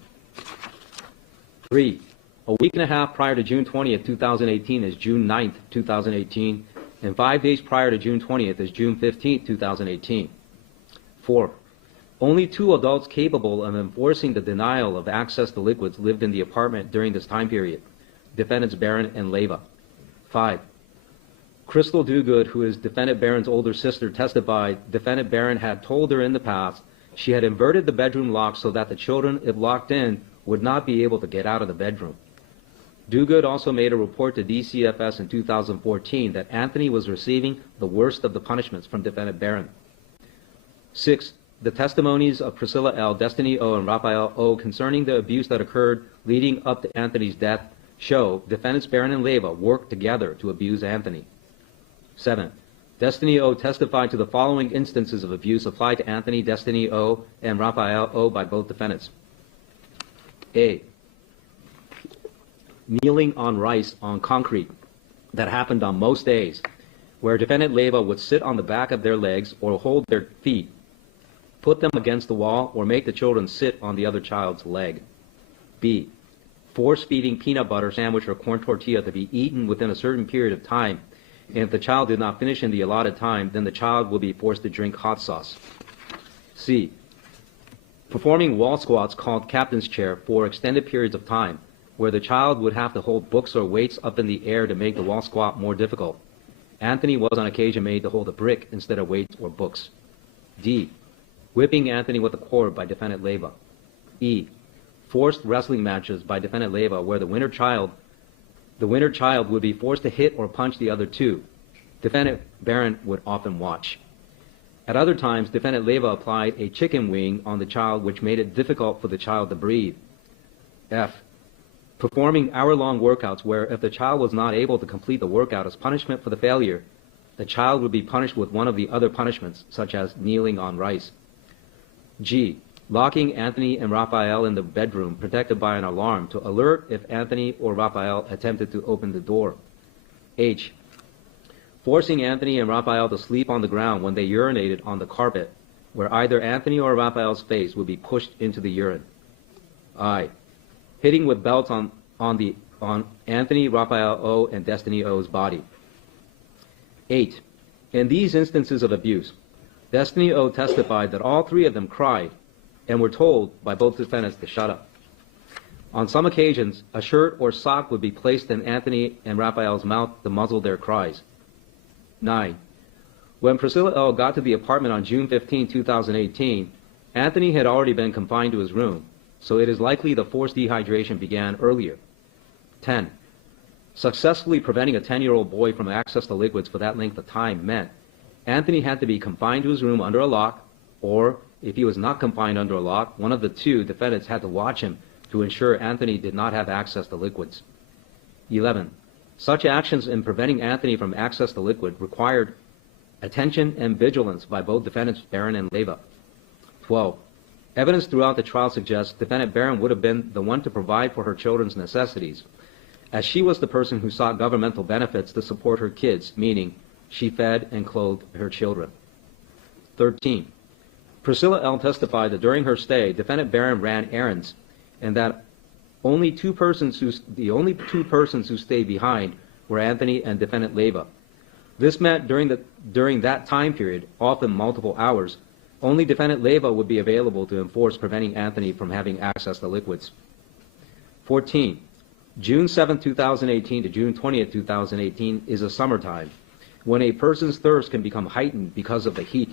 3. A week and a half prior to June 20th, 2018 is June 9th, 2018, and 5 days prior to June 20th is June 15th, 2018. 4. Only 2 adults capable of enforcing the denial of access to liquids lived in the apartment during this time period, defendants Barron and Leyva. 5. Crystal Duguid, who is defendant Barron's older sister, testified defendant Barron had told her in the past she had inverted the bedroom lock so that the children, if locked in, would not be able to get out of the bedroom. Duguid also made a report to DCFS in 2014 that Anthony was receiving the worst of the punishments from defendant Barron. 6. The testimonies of Priscilla L., Destiny O., and Raphael O. concerning the abuse that occurred leading up to Anthony's death show defendants Barron and Leyva worked together to abuse Anthony. 7. Destiny O. testified to the following instances of abuse applied to Anthony, Destiny O., and Raphael O. by both defendants. A. Kneeling on rice on concrete that happened on most days, where defendant Leyva would sit on the back of their legs or hold their feet, put them against the wall, or make the children sit on the other child's leg. B. Force-feeding peanut butter sandwich or corn tortilla to be eaten within a certain period of time, and if the child did not finish in the allotted time, then the child will be forced to drink hot sauce. C. Performing wall squats called captain's chair for extended periods of time, where the child would have to hold books or weights up in the air to make the wall squat more difficult. Anthony was on occasion made to hold a brick instead of weights or books. D. Whipping Anthony with a cord by defendant Leyva. E. Forced wrestling matches by defendant Leyva where the winner child would be forced to hit or punch the other two. Defendant Barron would often watch. At other times, defendant Leyva applied a chicken wing on the child, which made it difficult for the child to breathe. F. Performing hour-long workouts where if the child was not able to complete the workout as punishment for the failure, the child would be punished with one of the other punishments, such as kneeling on rice. G. Locking Anthony and Raphael in the bedroom, protected by an alarm, to alert if Anthony or Raphael attempted to open the door. H. Forcing Anthony and Raphael to sleep on the ground when they urinated on the carpet, where either Anthony or Raphael's face would be pushed into the urine. I. Hitting with belts on Anthony, Raphael O., and Destiny O.'s body. 8. In these instances of abuse, Destiny O. testified that all 3 of them cried and were told by both defendants to shut up. On some occasions, a shirt or sock would be placed in Anthony and Raphael's mouth to muzzle their cries. 9. When Priscilla L. got to the apartment on June 15, 2018, Anthony had already been confined to his room, so it is likely the forced dehydration began earlier. 10. Successfully preventing a 10-year-old boy from access to liquids for that length of time meant Anthony had to be confined to his room under a lock, or if he was not confined under a lock, one of the 2 defendants had to watch him to ensure Anthony did not have access to liquids. 11. Such actions in preventing Anthony from access to liquid required attention and vigilance by both defendants Barron and Leyva. 12. Evidence throughout the trial suggests defendant Barron would have been the one to provide for her children's necessities, as she was the person who sought governmental benefits to support her kids, meaning she fed and clothed her children. 13. Priscilla L. testified that during her stay, defendant Barron ran errands, and that the only two persons who stayed behind were Anthony and defendant Leyva. This meant during that time period, often multiple hours, only defendant Leyva would be available to enforce preventing Anthony from having access to liquids. 14. June 7, 2018 to June 20, 2018 is a summertime, when a person's thirst can become heightened because of the heat.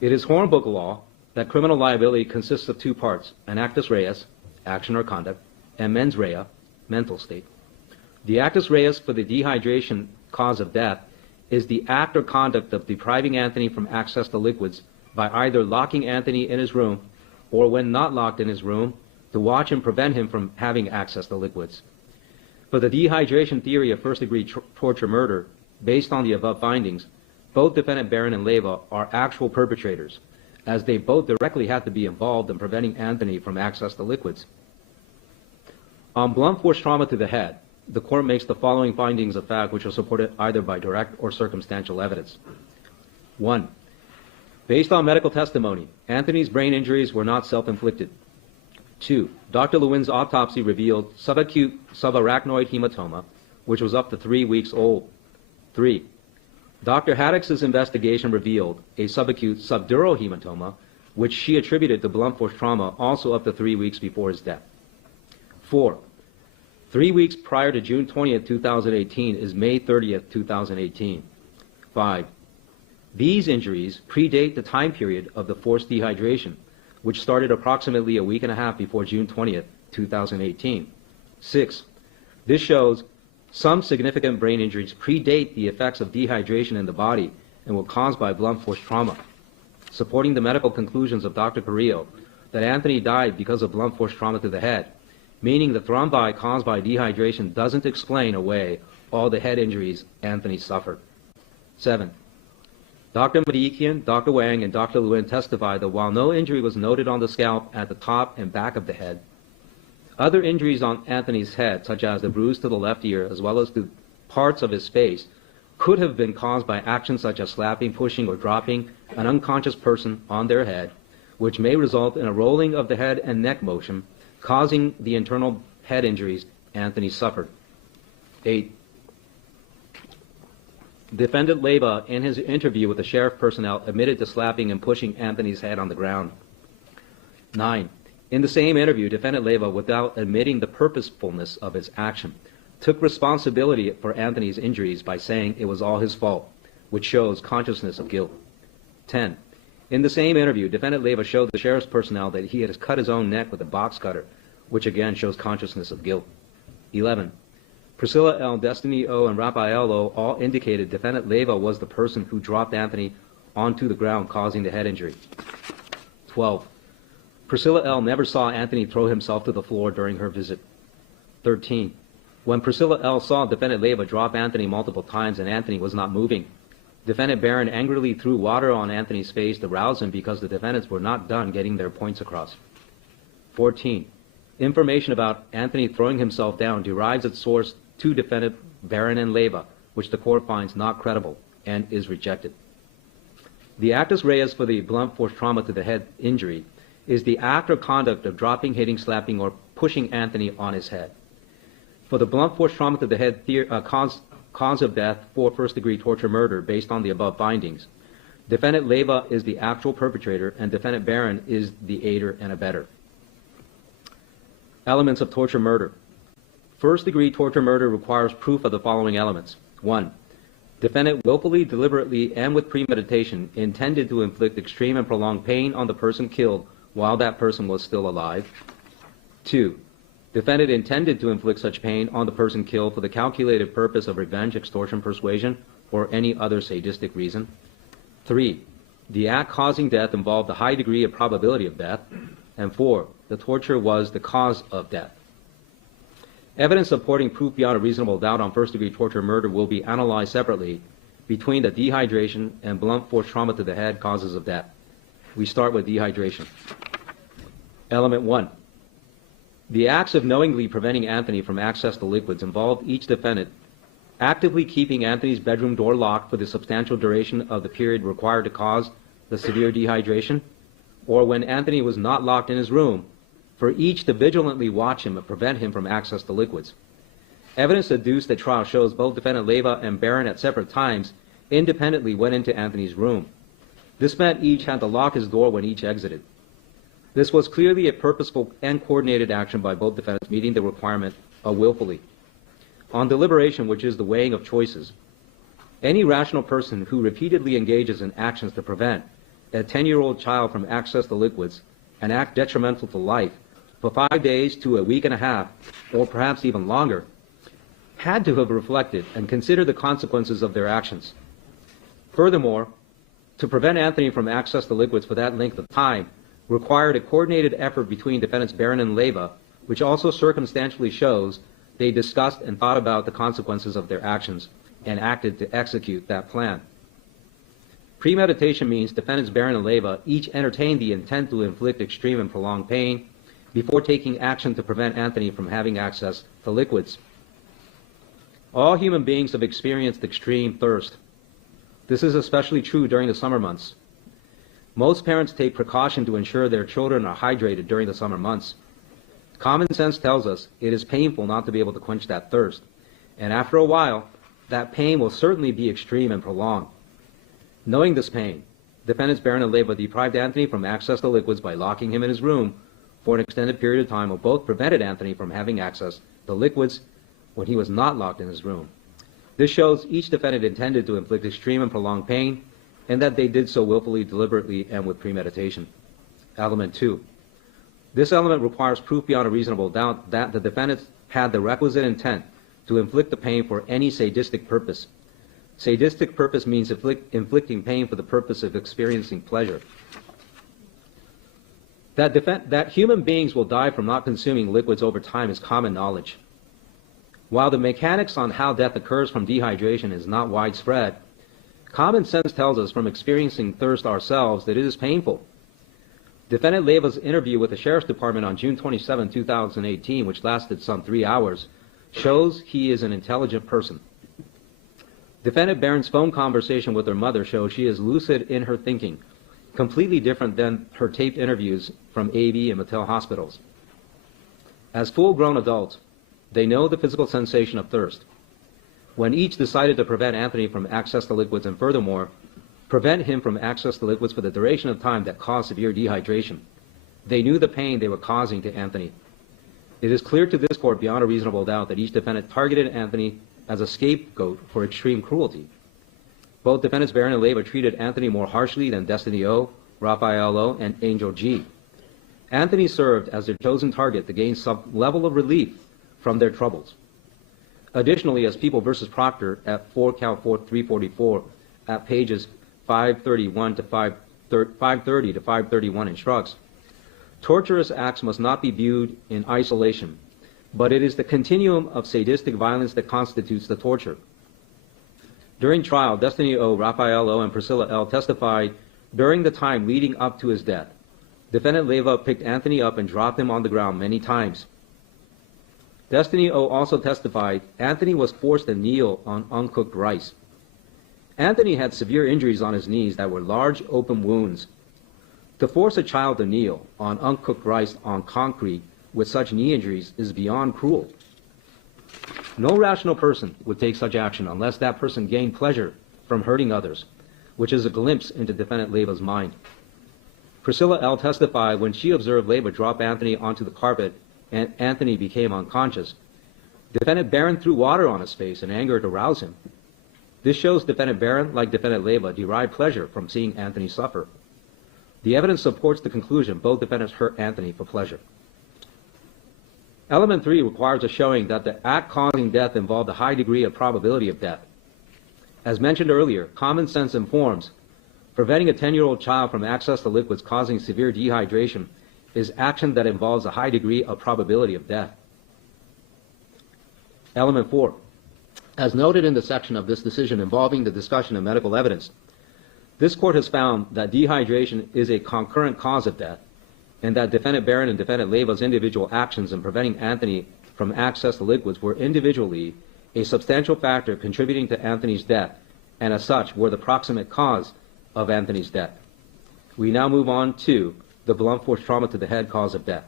It is Hornbook law that criminal liability consists of 2 parts, an actus reus, action or conduct, and mens rea, mental state. The actus reus for the dehydration cause of death is the act or conduct of depriving Anthony from access to liquids by either locking Anthony in his room or, when not locked in his room, to watch and prevent him from having access to liquids. For the dehydration theory of first-degree torture murder, based on the above findings, both defendant Barron and Leyva are actual perpetrators, as they both directly had to be involved in preventing Anthony from access to liquids. On blunt force trauma to the head, the court makes the following findings of fact, which are supported either by direct or circumstantial evidence. 1. Based on medical testimony, Anthony's brain injuries were not self-inflicted. 2. Dr. Lewin's autopsy revealed subacute subarachnoid hematoma, which was up to 3 weeks old. 3. Dr. Haddock's investigation revealed a subacute subdural hematoma, which she attributed to blunt force trauma, also up to 3 weeks before his death. 4. 3 weeks prior to June 20th, 2018 is May 30th, 2018. 5. These injuries predate the time period of the forced dehydration, which started approximately a week and a half before June 20th, 2018. 6. This shows some significant brain injuries predate the effects of dehydration in the body and were caused by blunt force trauma, supporting the medical conclusions of Dr. Carrillo that Anthony died because of blunt force trauma to the head, meaning the thrombi caused by dehydration doesn't explain away all the head injuries Anthony suffered. 7. Dr. Madikian, Dr. Wang, and Dr. Lewin testified that while no injury was noted on the scalp at the top and back of the head, other injuries on Anthony's head, such as the bruise to the left ear as well as to parts of his face, could have been caused by actions such as slapping, pushing, or dropping an unconscious person on their head, which may result in a rolling of the head and neck motion, causing the internal head injuries Anthony suffered. 8. Defendant Leyva, in his interview with the sheriff personnel, admitted to slapping and pushing Anthony's head on the ground. 9. In the same interview, Defendant Leyva, without admitting the purposefulness of his action, took responsibility for Anthony's injuries by saying it was all his fault, which shows consciousness of guilt. 10. In the same interview, Defendant Leyva showed the sheriff's personnel that he had cut his own neck with a box cutter, which again shows consciousness of guilt. 11. Priscilla L., Destiny O., and Raphael O. all indicated Defendant Leyva was the person who dropped Anthony onto the ground, causing the head injury. 12. Priscilla L. never saw Anthony throw himself to the floor during her visit. 13. When Priscilla L. saw Defendant Leyva drop Anthony multiple times and Anthony was not moving, Defendant Barron angrily threw water on Anthony's face to rouse him because the defendants were not done getting their points across. 14. Information about Anthony throwing himself down derives its source to Defendant Barron and Leyva, which the court finds not credible and is rejected. The actus reus for the blunt force trauma to the head injury is the act or conduct of dropping, hitting, slapping, or pushing Anthony on his head. For the blunt force trauma to the head cause of death for first-degree torture murder based on the above findings, Defendant Leyva is the actual perpetrator and Defendant Barron is the aider and abettor. Elements of torture murder. First-degree torture murder requires proof of the following elements. 1. Defendant willfully, deliberately, and with premeditation intended to inflict extreme and prolonged pain on the person killed while that person was still alive. 2. Defendant intended to inflict such pain on the person killed for the calculated purpose of revenge, extortion, persuasion, or any other sadistic reason. 3. The act causing death involved a high degree of probability of death. And 4. The torture was the cause of death. Evidence supporting proof beyond a reasonable doubt on first-degree torture murder will be analyzed separately between the dehydration and blunt force trauma to the head causes of death. We start with dehydration. Element 1. The acts of knowingly preventing Anthony from access to liquids involved each defendant actively keeping Anthony's bedroom door locked for the substantial duration of the period required to cause the severe dehydration, or when Anthony was not locked in his room, for each to vigilantly watch him and prevent him from access to liquids. Evidence adduced at trial shows both Defendant Leyva and Barron at separate times independently went into Anthony's room. This meant each had to lock his door when each exited. This was clearly a purposeful and coordinated action by both defendants, meeting the requirement of willfully. On deliberation, which is the weighing of choices, any rational person who repeatedly engages in actions to prevent a 10-year-old child from access to liquids, an act detrimental to life, for 5 days to a week and a half, or perhaps even longer, had to have reflected and considered the consequences of their actions. Furthermore, to prevent Anthony from access to liquids for that length of time required a coordinated effort between defendants Barron and Leyva, which also circumstantially shows they discussed and thought about the consequences of their actions and acted to execute that plan. Premeditation means defendants Barron and Leyva each entertained the intent to inflict extreme and prolonged pain before taking action to prevent Anthony from having access to liquids. All human beings have experienced extreme thirst. This is especially true during the summer months. Most parents take precaution to ensure their children are hydrated during the summer months. Common sense tells us it is painful not to be able to quench that thirst, and after a while, that pain will certainly be extreme and prolonged. Knowing this pain, defendants Barron and Leyva deprived Anthony from access to liquids by locking him in his room for an extended period of time, or both prevented Anthony from having access to liquids when he was not locked in his room. This shows each defendant intended to inflict extreme and prolonged pain, and that they did so willfully, deliberately, and with premeditation. Element 2. This element requires proof beyond a reasonable doubt that the defendants had the requisite intent to inflict the pain for any sadistic purpose. Sadistic purpose means inflicting pain for the purpose of experiencing pleasure. That human beings will die from not consuming liquids over time is common knowledge. While the mechanics on how death occurs from dehydration is not widespread, common sense tells us from experiencing thirst ourselves that it is painful. Defendant Leyva's interview with the Sheriff's Department on June 27, 2018, which lasted some 3 hours, shows he is an intelligent person. Defendant Barron's phone conversation with her mother shows she is lucid in her thinking, completely different than her taped interviews from AV and Mattel hospitals. As full-grown adults, they know the physical sensation of thirst. When each decided to prevent Anthony from access to liquids and furthermore, prevent him from access to liquids for the duration of time that caused severe dehydration, they knew the pain they were causing to Anthony. It is clear to this court beyond a reasonable doubt that each defendant targeted Anthony as a scapegoat for extreme cruelty. Both defendants Barron and Leyva treated Anthony more harshly than Destiny O, Raphael O, and Angel G. Anthony served as their chosen target to gain some level of relief from their troubles. Additionally, as People v. Proctor at 4 count 344 at pages 531 to 530 to 531 instructs, torturous acts must not be viewed in isolation, but it is the continuum of sadistic violence that constitutes the torture. During trial, Destiny O, Raphael O, and Priscilla L testified during the time leading up to his death. Defendant Leyva picked Anthony up and dropped him on the ground many times. Destiny O also testified Anthony was forced to kneel on uncooked rice. Anthony had severe injuries on his knees that were large open wounds. To force a child to kneel on uncooked rice on concrete with such knee injuries is beyond cruel. No rational person would take such action unless that person gained pleasure from hurting others, which is a glimpse into defendant Leyva's mind. Priscilla L testified when she observed Leyva drop Anthony onto the carpet and Anthony became unconscious, defendant Barron threw water on his face in anger to rouse him. This shows defendant Barron, like defendant Leyva, derived pleasure from seeing Anthony suffer. The evidence supports the conclusion both defendants hurt Anthony for pleasure. Element 3 requires a showing that the act causing death involved a high degree of probability of death. As mentioned earlier, common sense informs preventing a 10-year-old child from access to liquids causing severe dehydration is action that involves a high degree of probability of death. Element 4. As noted in the section of this decision involving the discussion of medical evidence, this court has found that dehydration is a concurrent cause of death, and that defendant Barron and defendant Leyva's individual actions in preventing Anthony from access to liquids were individually a substantial factor contributing to Anthony's death, and as such were the proximate cause of Anthony's death. We now move on to the blunt force trauma to the head cause of death.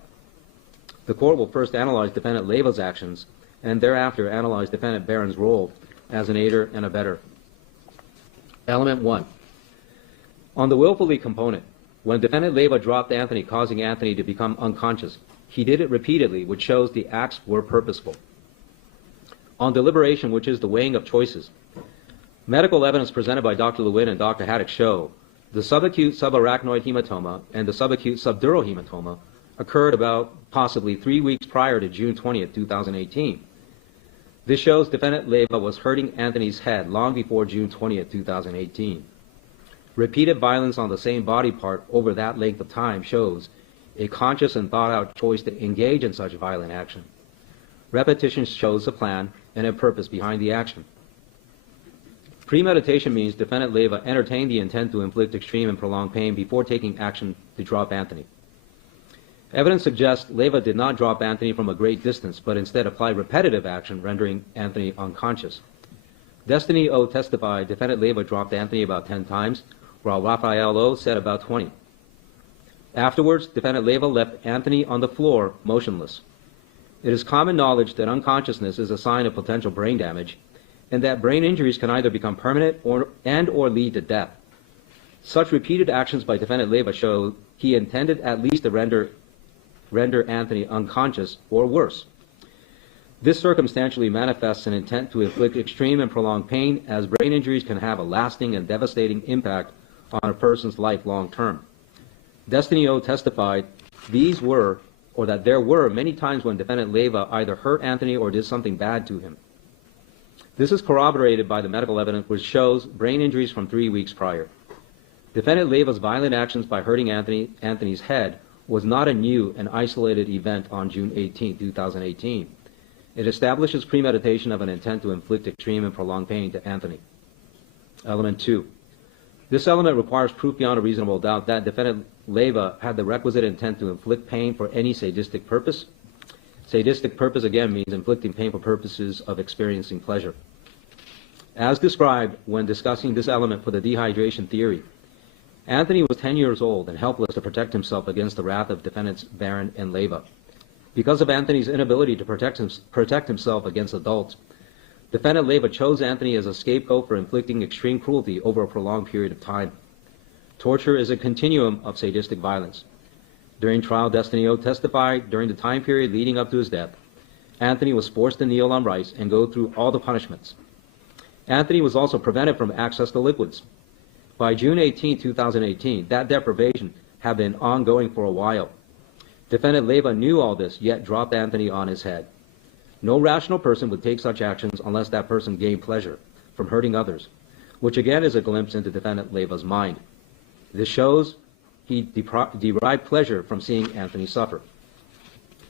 The court will first analyze defendant Leyva's actions and thereafter analyze defendant Barron's role as an aider and abettor. Element 1. On the willfully component, when defendant Leyva dropped Anthony causing Anthony to become unconscious, he did it repeatedly, which shows the acts were purposeful. On deliberation, which is the weighing of choices, medical evidence presented by Dr. Lewin and Dr. Haddock show the subacute subarachnoid hematoma and the subacute subdural hematoma occurred about possibly 3 weeks prior to June 20th, 2018. This shows defendant Leyva was hurting Anthony's head long before June 20th, 2018. Repeated violence on the same body part over that length of time shows a conscious and thought-out choice to engage in such violent action. Repetition shows a plan and a purpose behind the action. Premeditation means defendant Leyva entertained the intent to inflict extreme and prolonged pain before taking action to drop Anthony. Evidence suggests Leyva did not drop Anthony from a great distance, but instead applied repetitive action, rendering Anthony unconscious. Destiny O testified defendant Leyva dropped Anthony about 10 times, while Raphael O said about 20. Afterwards, defendant Leyva left Anthony on the floor, motionless. It is common knowledge that unconsciousness is a sign of potential brain damage, and that brain injuries can either become permanent or lead to death. Such repeated actions by defendant Leyva show he intended at least to render Anthony unconscious or worse. This circumstantially manifests an intent to inflict extreme and prolonged pain, as brain injuries can have a lasting and devastating impact on a person's life long term. Destiny O testified that there were many times when defendant Leyva either hurt Anthony or did something bad to him. This is corroborated by the medical evidence, which shows brain injuries from 3 weeks prior. Defendant Leyva's violent actions by hurting Anthony's head was not a new and isolated event on June 18, 2018. It establishes premeditation of an intent to inflict extreme and prolonged pain to Anthony. Element 2. This element requires proof beyond a reasonable doubt that defendant Leyva had the requisite intent to inflict pain for any sadistic purpose. Sadistic purpose, again, means inflicting pain for purposes of experiencing pleasure. As described when discussing this element for the dehydration theory, Anthony was 10 years old and helpless to protect himself against the wrath of defendants Barron and Leyva. Because of Anthony's inability to protect himself against adults, defendant Leyva chose Anthony as a scapegoat for inflicting extreme cruelty over a prolonged period of time. Torture is a continuum of sadistic violence. During trial, Destiny O testified during the time period leading up to his death, Anthony was forced to kneel on rice and go through all the punishments. Anthony was also prevented from access to liquids. By June 18, 2018, that deprivation had been ongoing for a while. Defendant Leyva knew all this, yet dropped Anthony on his head. No rational person would take such actions unless that person gained pleasure from hurting others, which again is a glimpse into defendant Leyva's mind. This shows he derived pleasure from seeing Anthony suffer.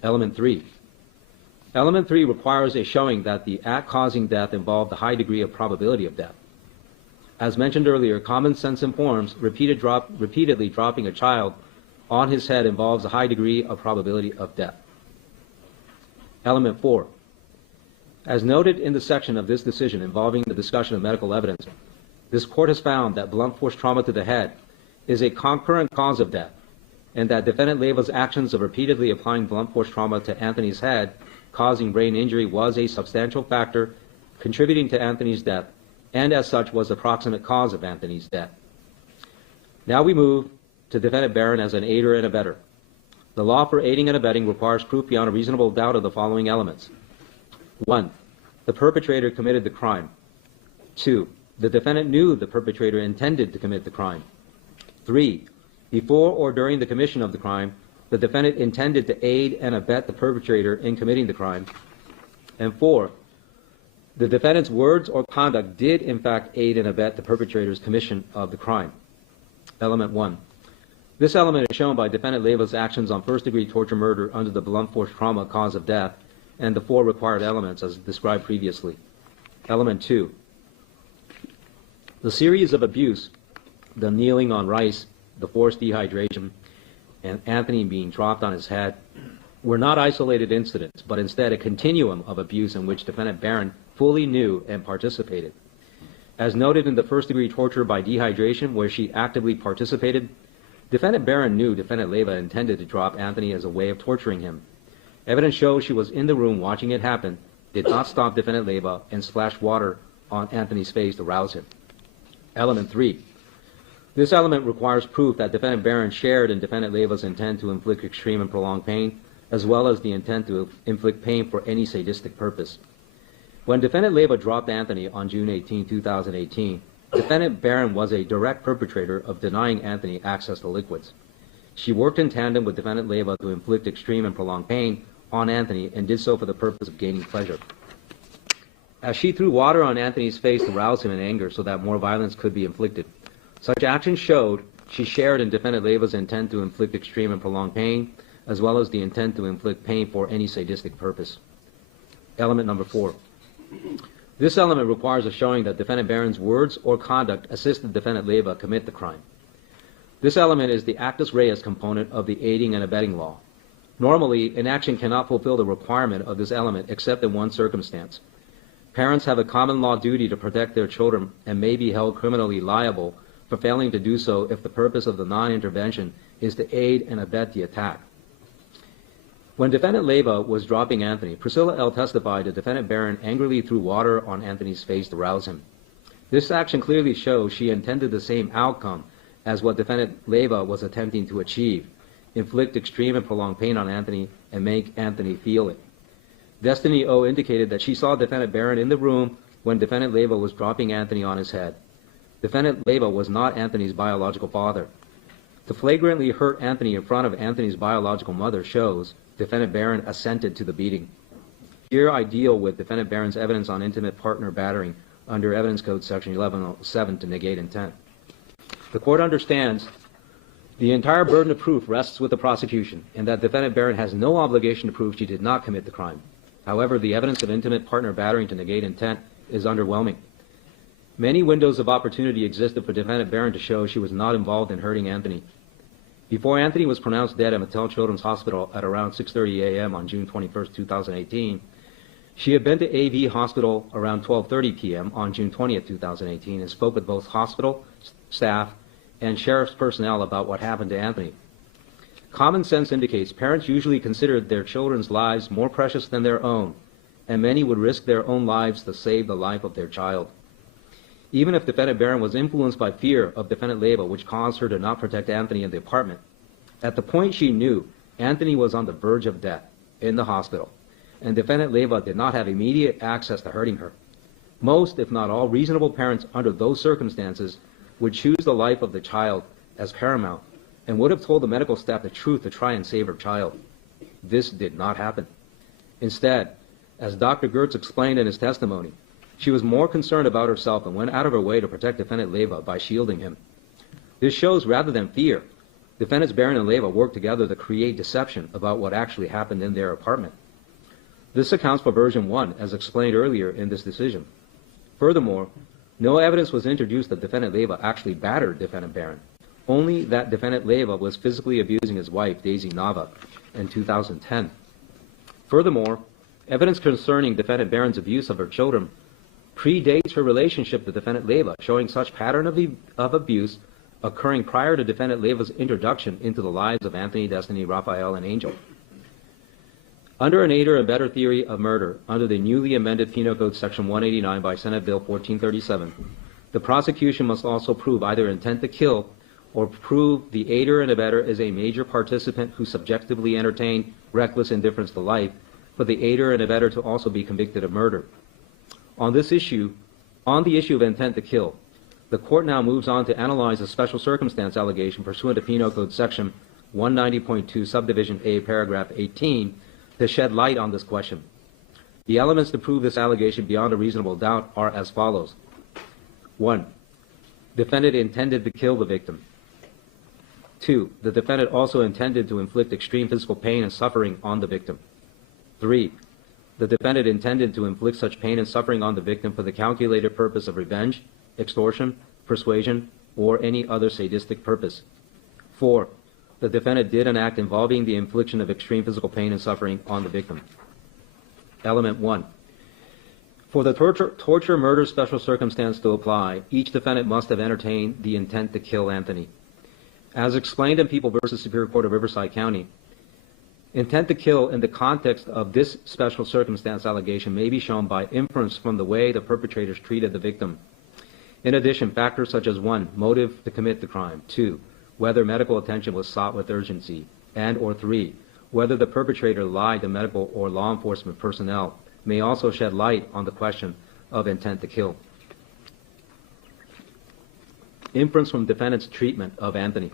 Element 3. Element 3 requires a showing that the act causing death involved a high degree of probability of death. As mentioned earlier, common sense informs repeatedly dropping a child on his head involves a high degree of probability of death. Element 4. As noted in the section of this decision involving the discussion of medical evidence, this court has found that blunt force trauma to the head is a concurrent cause of death, and that defendant Leyva's actions of repeatedly applying blunt force trauma to Anthony's head, causing brain injury, was a substantial factor contributing to Anthony's death, and as such was the proximate cause of Anthony's death. Now we move to defendant Barron as an aider and abettor. The law for aiding and abetting requires proof beyond a reasonable doubt of the following elements. 1. The perpetrator committed the crime. 2. The defendant knew the perpetrator intended to commit the crime. 3. Before or during the commission of the crime, the defendant intended to aid and abet the perpetrator in committing the crime. And 4. The defendant's words or conduct did in fact aid and abet the perpetrator's commission of the crime. Element 1. This element is shown by defendant Leyva's actions on first-degree torture murder under the blunt force trauma cause of death and the 4 required elements as described previously. Element 2. The series of abuse, the kneeling on rice, the forced dehydration, and Anthony being dropped on his head, were not isolated incidents, but instead a continuum of abuse in which defendant Barron fully knew and participated. As noted in the first-degree torture by dehydration, where she actively participated, defendant Barron knew defendant Leyva intended to drop Anthony as a way of torturing him. Evidence shows she was in the room watching it happen, did not stop defendant Leyva, and splashed water on Anthony's face to rouse him. Element 3. This element requires proof that defendant Barron shared in defendant Leyva's intent to inflict extreme and prolonged pain, as well as the intent to inflict pain for any sadistic purpose. When defendant Leyva dropped Anthony on June 18, 2018, defendant Barron was a direct perpetrator of denying Anthony access to liquids. She worked in tandem with defendant Leyva to inflict extreme and prolonged pain on Anthony and did so for the purpose of gaining pleasure. as she threw water on Anthony's face to rouse him in anger so that more violence could be inflicted. Such actions showed she shared in Defendant Leiva's intent to inflict extreme and prolonged pain, as well as the intent to inflict pain for any sadistic purpose. Element number 4. This element requires a showing that Defendant Barron's words or conduct assisted Defendant Leiva commit the crime. This element is the actus reus component of the aiding and abetting law. Normally, an action cannot fulfill the requirement of this element except in one circumstance. Parents have a common law duty to protect their children and may be held criminally liable for failing to do so if the purpose of the non-intervention is to aid and abet the attack. When Defendant Leiva was dropping Anthony, Priscilla L. testified that Defendant Barron angrily threw water on Anthony's face to rouse him. This action clearly shows she intended the same outcome as what Defendant Leiva was attempting to achieve: inflict extreme and prolonged pain on Anthony and make Anthony feel it. Destiny O. indicated that she saw Defendant Barron in the room when Defendant Leiva was dropping Anthony on his head. Defendant Leiva was not Anthony's biological father. To flagrantly hurt Anthony in front of Anthony's biological mother shows Defendant Barron assented to the beating. Here I deal with Defendant Barron's evidence on intimate partner battering under Evidence Code Section 1107 to negate intent. The court understands the entire burden of proof rests with the prosecution, and that Defendant Barron has no obligation to prove she did not commit the crime. However, the evidence of intimate partner battering to negate intent is underwhelming. Many windows of opportunity existed for Defendant Barron to show she was not involved in hurting Anthony. Before Anthony was pronounced dead at Mattel Children's Hospital at around 6:30 a.m. on June 21, 2018, she had been to AV Hospital around 12:30 p.m. on June 20, 2018, and spoke with both hospital staff and sheriff's personnel about what happened to Anthony. Common sense indicates parents usually considered their children's lives more precious than their own, and many would risk their own lives to save the life of their child. Even if Defendant Barron was influenced by fear of Defendant Leiva, which caused her to not protect Anthony in the apartment, at the point she knew Anthony was on the verge of death in the hospital, and Defendant Leiva did not have immediate access to hurting her. Most, if not all, reasonable parents under those circumstances would choose the life of the child as paramount and would have told the medical staff the truth to try and save her child. This did not happen. Instead, as Dr. Gertz explained in his testimony, she was more concerned about herself and went out of her way to protect Defendant Leiva by shielding him. This shows, rather than fear, Defendants Barron and Leiva worked together to create deception about what actually happened in their apartment. This accounts for version 1, as explained earlier in this decision. Furthermore, no evidence was introduced that Defendant Leiva actually battered Defendant Barron, only that Defendant Leiva was physically abusing his wife, Daisy Nava, in 2010. Furthermore, evidence concerning Defendant Barron's abuse of her children predates her relationship to Defendant Leiva, showing such pattern of abuse occurring prior to Defendant Leiva's introduction into the lives of Anthony, Destiny, Raphael, and Angel. Under an aider and abettor theory of murder, under the newly amended Penal Code Section 189 by Senate Bill 1437, the prosecution must also prove either intent to kill or prove the aider and abettor is a major participant who subjectively entertained reckless indifference to life, for the aider and abettor to also be convicted of murder. On the issue of intent to kill, the court now moves on to analyze a special circumstance allegation pursuant to Penal Code Section 190.2, Subdivision A, Paragraph 18, to shed light on this question. The elements to prove this allegation beyond a reasonable doubt are as follows. 1. Defendant intended to kill the victim. 2. The defendant also intended to inflict extreme physical pain and suffering on the victim. 3. The defendant intended to inflict such pain and suffering on the victim for the calculated purpose of revenge, extortion, persuasion, or any other sadistic purpose. 4. The defendant did an act involving the infliction of extreme physical pain and suffering on the victim. Element 1. For the torture murder special circumstance to apply, each defendant must have entertained the intent to kill Anthony. As explained in People v. Superior Court of Riverside County, intent to kill in the context of this special circumstance allegation may be shown by inference from the way the perpetrators treated the victim. In addition, factors such as 1. Motive to commit the crime, 2. Whether medical attention was sought with urgency, and or 3. Whether the perpetrator lied to medical or law enforcement personnel may also shed light on the question of intent to kill. Inference from defendant's treatment of Anthony.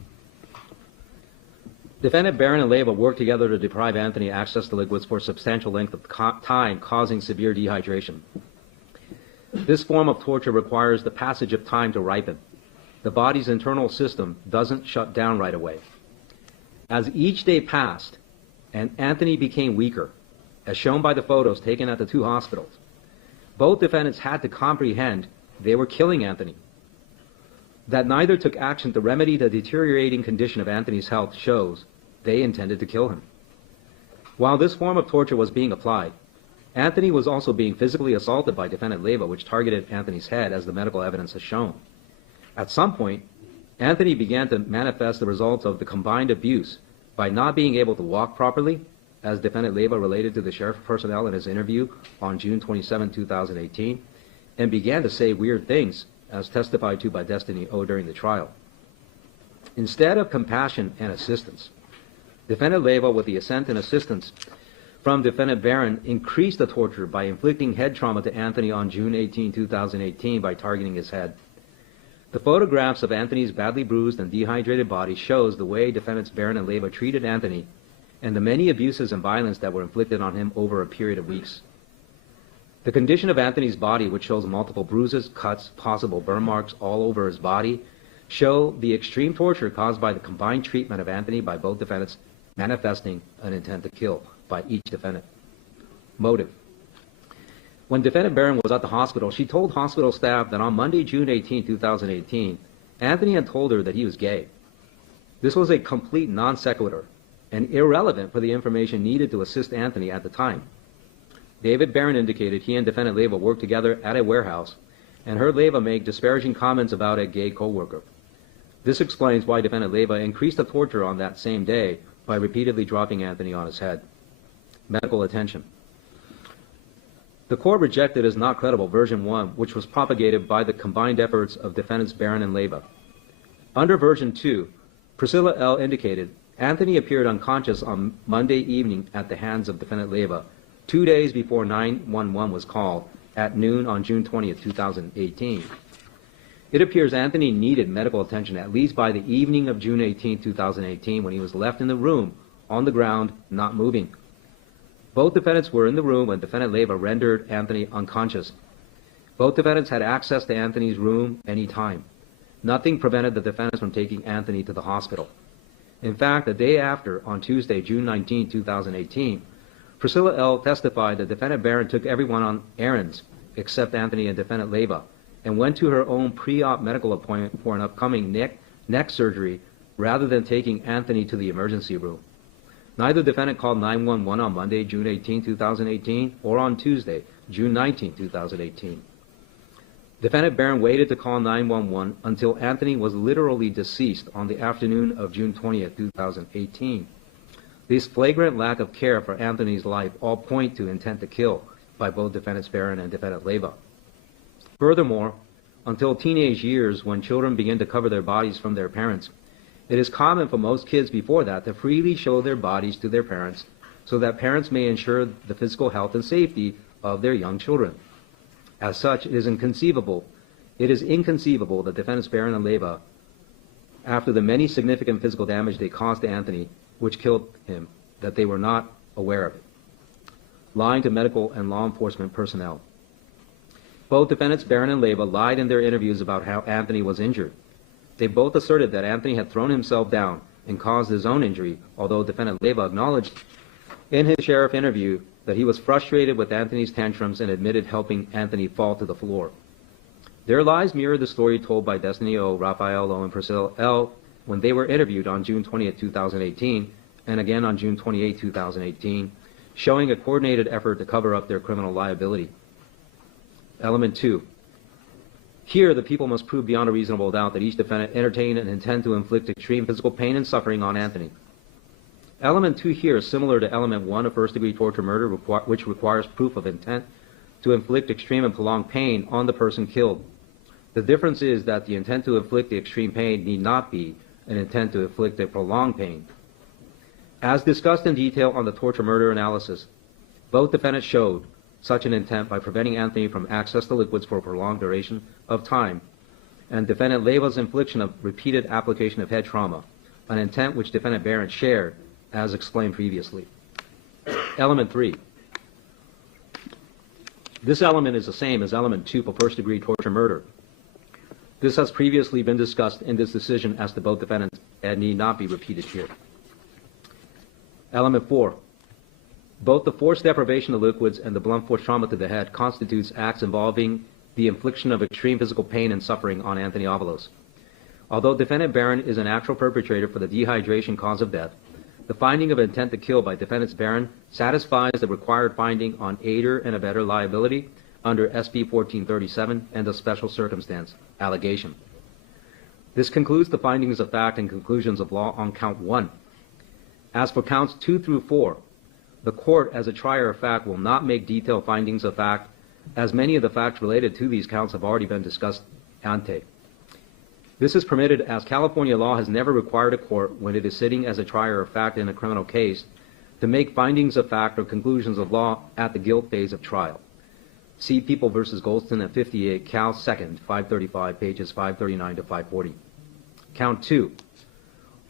Defendant Barron and Leiva worked together to deprive Anthony access to liquids for a substantial length of time, causing severe dehydration. This form of torture requires the passage of time to ripen. The body's internal system doesn't shut down right away. As each day passed, and Anthony became weaker, as shown by the photos taken at the two hospitals, both defendants had to comprehend they were killing Anthony. That neither took action to remedy the deteriorating condition of Anthony's health shows they intended to kill him. While this form of torture was being applied, Anthony was also being physically assaulted by defendant Leyva, which targeted Anthony's head, as the medical evidence has shown. At some point, Anthony began to manifest the results of the combined abuse by not being able to walk properly, as defendant Leyva related to the sheriff personnel in his interview on June 27, 2018, and began to say weird things, as testified to by Destiny O during the trial. Instead of compassion and assistance, defendant Leyva, with the assent and assistance from defendant Barron, increased the torture by inflicting head trauma to Anthony on June 18, 2018 by targeting his head. The photographs of Anthony's badly bruised and dehydrated body shows the way defendants Barron and Leyva treated Anthony and the many abuses and violence that were inflicted on him over a period of weeks. The condition of Anthony's body, which shows multiple bruises, cuts, possible burn marks all over his body, show the extreme torture caused by the combined treatment of Anthony by both defendants, manifesting an intent to kill by each defendant. Motive. When defendant Barron was at the hospital, she told hospital staff that on Monday, June 18, 2018, Anthony had told her that he was gay. This was a complete non sequitur and irrelevant for the information needed to assist Anthony at the time. David Barron indicated he and defendant Leyva worked together at a warehouse and heard Leyva make disparaging comments about a gay co-worker. This explains why defendant Leyva increased the torture on that same day by repeatedly dropping Anthony on his head. Medical attention. The court rejected as not credible version 1, which was propagated by the combined efforts of defendants Barron and Leyva. Under version 2, Priscilla L. indicated Anthony appeared unconscious on Monday evening at the hands of defendant Leyva, 2 days before 911 was called at noon on June 20, 2018. It appears Anthony needed medical attention at least by the evening of June 18, 2018, when he was left in the room, on the ground, not moving. Both defendants were in the room when defendant Leyva rendered Anthony unconscious. Both defendants had access to Anthony's room any time. Nothing prevented the defendants from taking Anthony to the hospital. In fact, the day after, on Tuesday, June 19, 2018, Priscilla L. testified that defendant Barron took everyone on errands except Anthony and defendant Leyva, and went to her own pre-op medical appointment for an upcoming neck surgery rather than taking Anthony to the emergency room. Neither defendant called 911 on Monday, June 18, 2018, or on Tuesday, June 19, 2018. Defendant Barron waited to call 911 until Anthony was literally deceased on the afternoon of June 20, 2018. This flagrant lack of care for Anthony's life all point to intent to kill by both defendants Barron and defendant Leyva. Furthermore, until teenage years, when children begin to cover their bodies from their parents, it is common for most kids before that to freely show their bodies to their parents so that parents may ensure the physical health and safety of their young children. As such, it is inconceivable that defendants Barron and Leyva, after the many significant physical damage they caused to Anthony, which killed him, that they were not aware of it. Lying to medical and law enforcement personnel. Both defendants Barron and Leyva lied in their interviews about how Anthony was injured. They both asserted that Anthony had thrown himself down and caused his own injury, although defendant Leyva acknowledged in his sheriff interview that he was frustrated with Anthony's tantrums and admitted helping Anthony fall to the floor. Their lies mirrored the story told by Destiny O, Raphael O, and Priscilla L. when they were interviewed on June 20, 2018, and again on June 28, 2018, showing a coordinated effort to cover up their criminal liability. Element 2. Here, the people must prove beyond a reasonable doubt that each defendant entertained and intended to inflict extreme physical pain and suffering on Anthony. Element 2 here is similar to Element 1 of first-degree torture murder, which requires proof of intent to inflict extreme and prolonged pain on the person killed. The difference is that the intent to inflict the extreme pain need not be an intent to inflict a prolonged pain. As discussed in detail on the torture murder analysis, both defendants showed such an intent by preventing Anthony from access to liquids for a prolonged duration of time, and defendant Leyva's infliction of repeated application of head trauma, an intent which defendant Barron shared, as explained previously. Element 3. This element is the same as element 2 for first-degree torture murder. This has previously been discussed in this decision as to both defendants and need not be repeated here. Element 4. Both the forced deprivation of liquids and the blunt force trauma to the head constitutes acts involving the infliction of extreme physical pain and suffering on Anthony Avalos. Although defendant Barron is an actual perpetrator for the dehydration cause of death, the finding of intent to kill by defendants Barron satisfies the required finding on aider and abettor liability under SB 1437 and the special circumstance allegation. This concludes the findings of fact and conclusions of law on count 1. As for counts 2 through 4, the court, as a trier of fact, will not make detailed findings of fact, as many of the facts related to these counts have already been discussed ante. This is permitted as California law has never required a court, when it is sitting as a trier of fact in a criminal case, to make findings of fact or conclusions of law at the guilt phase of trial. See People v. Goldston at 58 Cal 2nd, 535, pages 539 to 540. Count 2.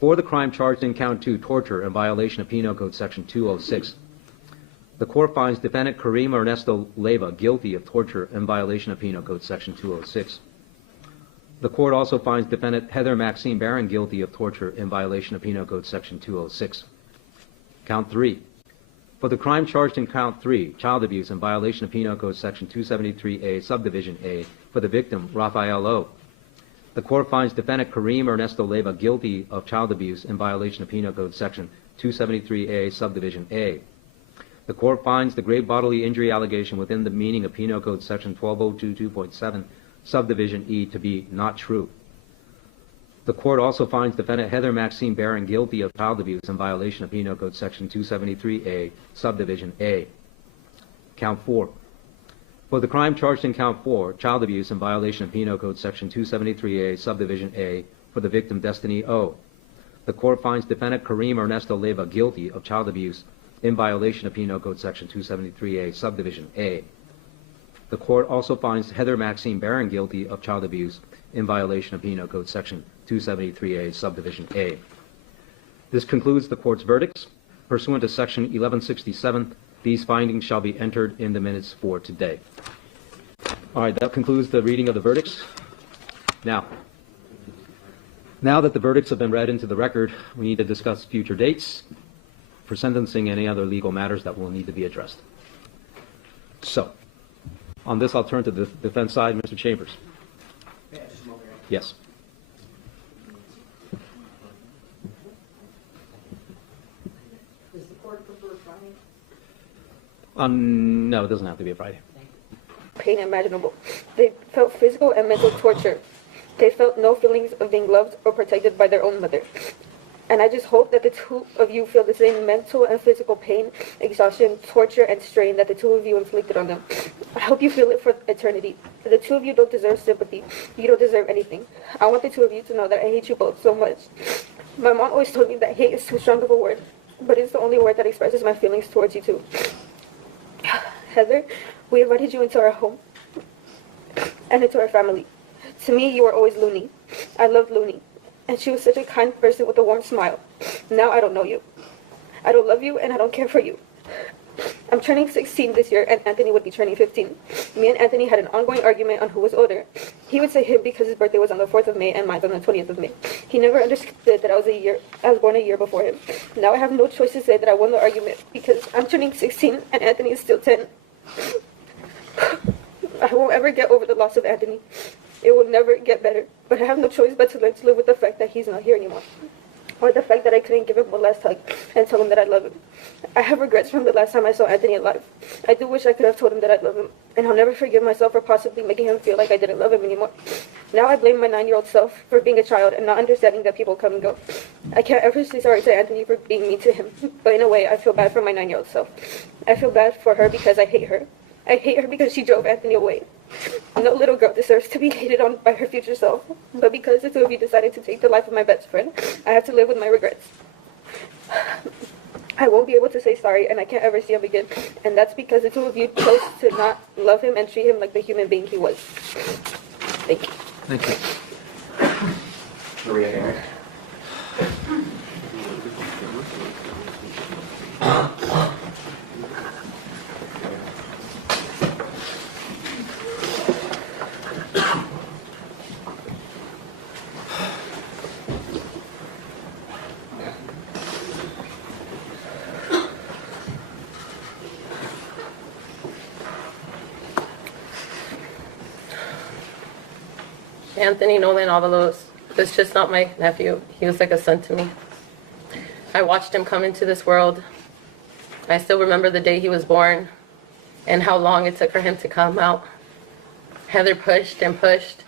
For the crime charged in count 2, torture in violation of Penal Code section 206, the court finds defendant Kareem Ernesto Leyva guilty of torture in violation of Penal Code section 206. The court also finds defendant Heather Maxine Barron guilty of torture in violation of Penal Code section 206. Count 3. For the crime charged in count 3, child abuse in violation of Penal Code section 273A, subdivision A, for the victim Rafael O. The court finds defendant Kareem Ernesto Leyva guilty of child abuse in violation of Penal Code section 273A, subdivision A. The court finds the grave bodily injury allegation within the meaning of Penal Code section 12022.7, subdivision E, to be not true. The court also finds defendant Heather Maxine Barron guilty of child abuse in violation of Penal Code section 273A, subdivision A. Count 4. For the crime charged in count 4, child abuse in violation of Penal Code section 273A, subdivision A, for the victim Destiny O. The court finds defendant Kareem Ernesto Leyva guilty of child abuse in violation of Penal Code section 273A, subdivision A. The court also finds Heather Maxine Barron guilty of child abuse in violation of Penal Code section 273A, subdivision A. This concludes the court's verdicts. Pursuant to section 1167, these findings shall be entered in the minutes for today. All right, that concludes the reading of the verdicts. Now that the verdicts have been read into the record, we need to discuss future dates for sentencing and any other legal matters that will need to be addressed. So, on this, I'll turn to the defense side. Mr. Chambers. Yes. Does the court prefer Friday? No, it doesn't have to be a Friday. Pain imaginable. They felt physical and mental torture. They felt no feelings of being loved or protected by their own mother. And I just hope that the two of you feel the same mental and physical pain, exhaustion, torture, and strain that the two of you inflicted on them. I hope you feel it for eternity. The two of you don't deserve sympathy. You don't deserve anything. I want the two of you to know that I hate you both so much. My mom always told me that hate is too strong of a word, but it's the only word that expresses my feelings towards you two. Heather, we invited you into our home and into our family. To me, you were always Looney. I loved Looney. And she was such a kind person with a warm smile. Now I don't know you. I don't love you, and I don't care for you. I'm turning 16 this year, and Anthony would be turning 15. Me and Anthony had an ongoing argument on who was older. He would say him because his birthday was on the 4th of May and mine on the 20th of May. He never understood that I was born a year before him. Now I have no choice to say that I won the argument because I'm turning 16 and Anthony is still 10. I won't ever get over the loss of Anthony. It will never get better, but I have no choice but to learn to live with the fact that he's not here anymore. Or the fact that I couldn't give him one last hug and tell him that I love him. I have regrets from the last time I saw Anthony alive. I do wish I could have told him that I love him, and I'll never forgive myself for possibly making him feel like I didn't love him anymore. Now I blame my 9-year-old self for being a child and not understanding that people come and go. I can't ever say sorry to Anthony for being mean to him, but in a way I feel bad for my 9-year-old self. I feel bad for her because I hate her. I hate her because she drove Anthony away. No little girl deserves to be hated on by her future self, but because the two of you decided to take the life of my best friend, I have to live with my regrets. I won't be able to say sorry, and I can't ever see him again, and that's because the two of you chose to not love him and treat him like the human being he was. Thank you. Thank you. Maria. Anthony Nolan Avalos was just not my nephew. He was like a son to me. I watched him come into this world. I still remember the day he was born and how long it took for him to come out. Heather pushed and pushed,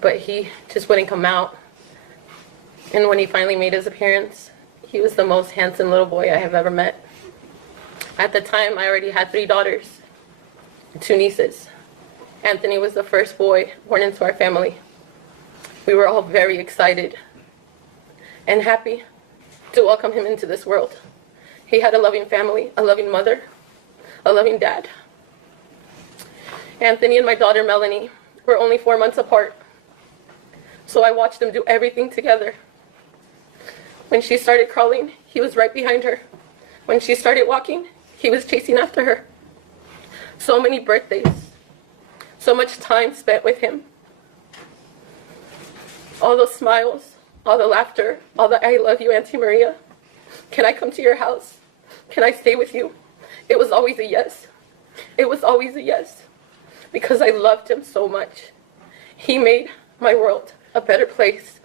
but he just wouldn't come out. And when he finally made his appearance, he was the most handsome little boy I have ever met. At the time, I already had 3 daughters, 2 nieces. Anthony was the first boy born into our family. We were all very excited and happy to welcome him into this world. He had a loving family, a loving mother, a loving dad. Anthony and my daughter Melanie were only 4 months apart, so I watched them do everything together. When she started crawling, he was right behind her. When she started walking, he was chasing after her. So many birthdays, so much time spent with him. All those smiles, all the laughter, all the I love you, Auntie Maria. Can I come to your house? Can I stay with you? It was always a yes. It was always a yes, because I loved him so much. He made my world a better place.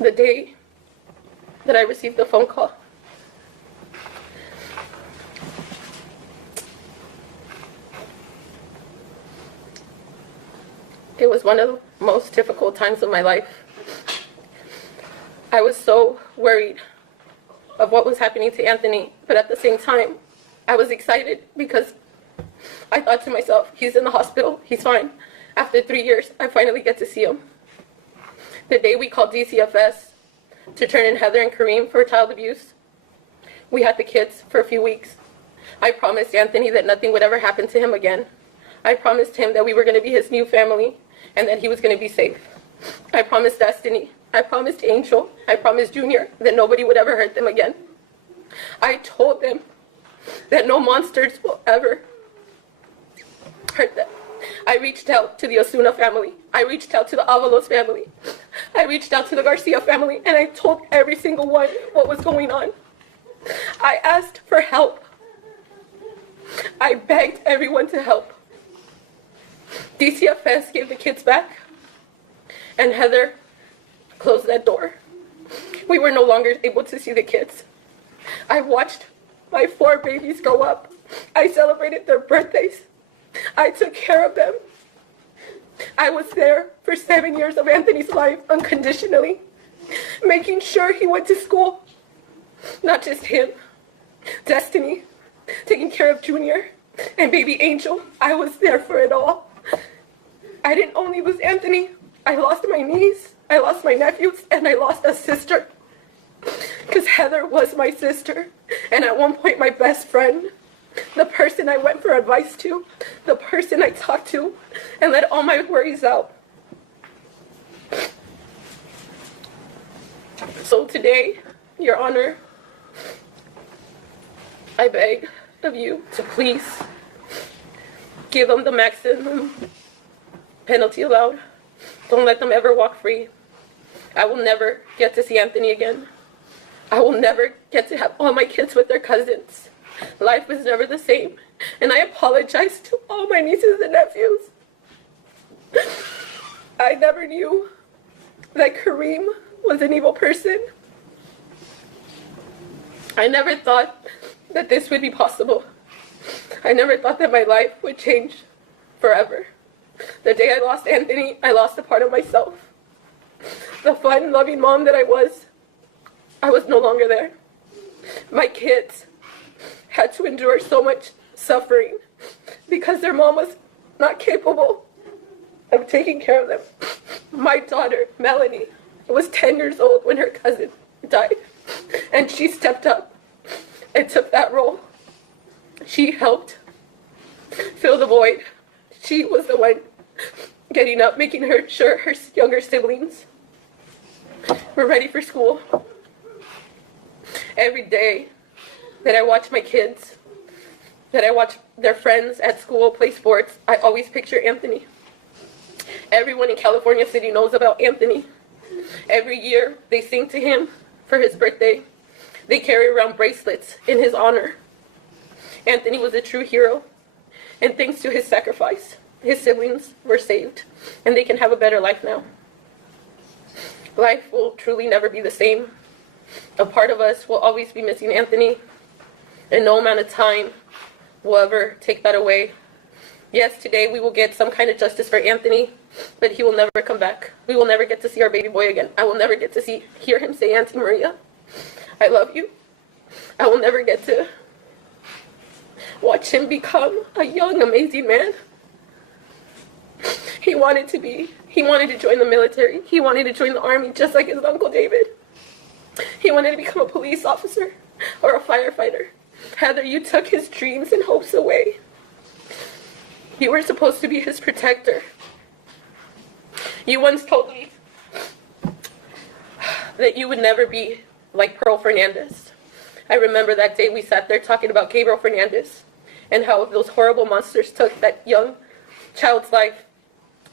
The day that I received the phone call, it was one of the most difficult times of my life. I was so worried of what was happening to Anthony, but at the same time, I was excited because I thought to myself, he's in the hospital, he's fine. After 3 years, I finally get to see him. The day we called DCFS to turn in Heather and Kareem for child abuse, we had the kids for a few weeks. I promised Anthony that nothing would ever happen to him again. I promised him that we were going to be his new family and that he was going to be safe. I promised Destiny, I promised Angel, I promised Junior that nobody would ever hurt them again. I told them that no monsters will ever hurt them. I reached out to the Osuna family. I reached out to the Avalos family. I reached out to the Garcia family, and I told every single one what was going on. I asked for help. I begged everyone to help. DCFS gave the kids back, and Heather closed that door. We were no longer able to see the kids. I watched my 4 babies grow up. I celebrated their birthdays. I took care of them. I was there for 7 years of Anthony's life unconditionally, making sure he went to school. Not just him, Destiny, taking care of Junior, and baby Angel. I was there for it all. I didn't only lose Anthony, I lost my niece, I lost my nephews, and I lost a sister. Because Heather was my sister, and at one point my best friend. The person I went for advice to, the person I talked to, and let all my worries out. So today, Your Honor, I beg of you to please give them the maximum penalty allowed. Don't let them ever walk free. I will never get to see Anthony again. I will never get to have all my kids with their cousins. Life is never the same, and I apologize to all my nieces and nephews. I never knew that Kareem was an evil person. I never thought that this would be possible. I never thought that my life would change forever. The day I lost Anthony, I lost a part of myself. The fun, loving mom that I was no longer there. My kids had to endure so much suffering because their mom was not capable of taking care of them. My daughter, Melanie, was 10 years old when her cousin died, and she stepped up and took that role. She helped fill the void. She was the one getting up, making sure her younger siblings were ready for school. Every day that I watch my kids, that I watch their friends at school play sports, I always picture Anthony. Everyone in California City knows about Anthony. Every year they sing to him for his birthday. They carry around bracelets in his honor. Anthony was a true hero, and thanks to his sacrifice, his siblings were saved, and they can have a better life now. Life will truly never be the same. A part of us will always be missing Anthony, and no amount of time will ever take that away. Yes, today we will get some kind of justice for Anthony, but he will never come back. We will never get to see our baby boy again. I will never get to hear him say, "Auntie Maria, I love you." I will never get to watch him become a young, amazing man. He wanted to join the military. He wanted to join the army just like his uncle David. He wanted to become a police officer or a firefighter. Heather, you took his dreams and hopes away. You were supposed to be his protector. You once told me that you would never be like Pearl Fernandez. I remember that day we sat there talking about Gabriel Fernandez and how those horrible monsters took that young child's life.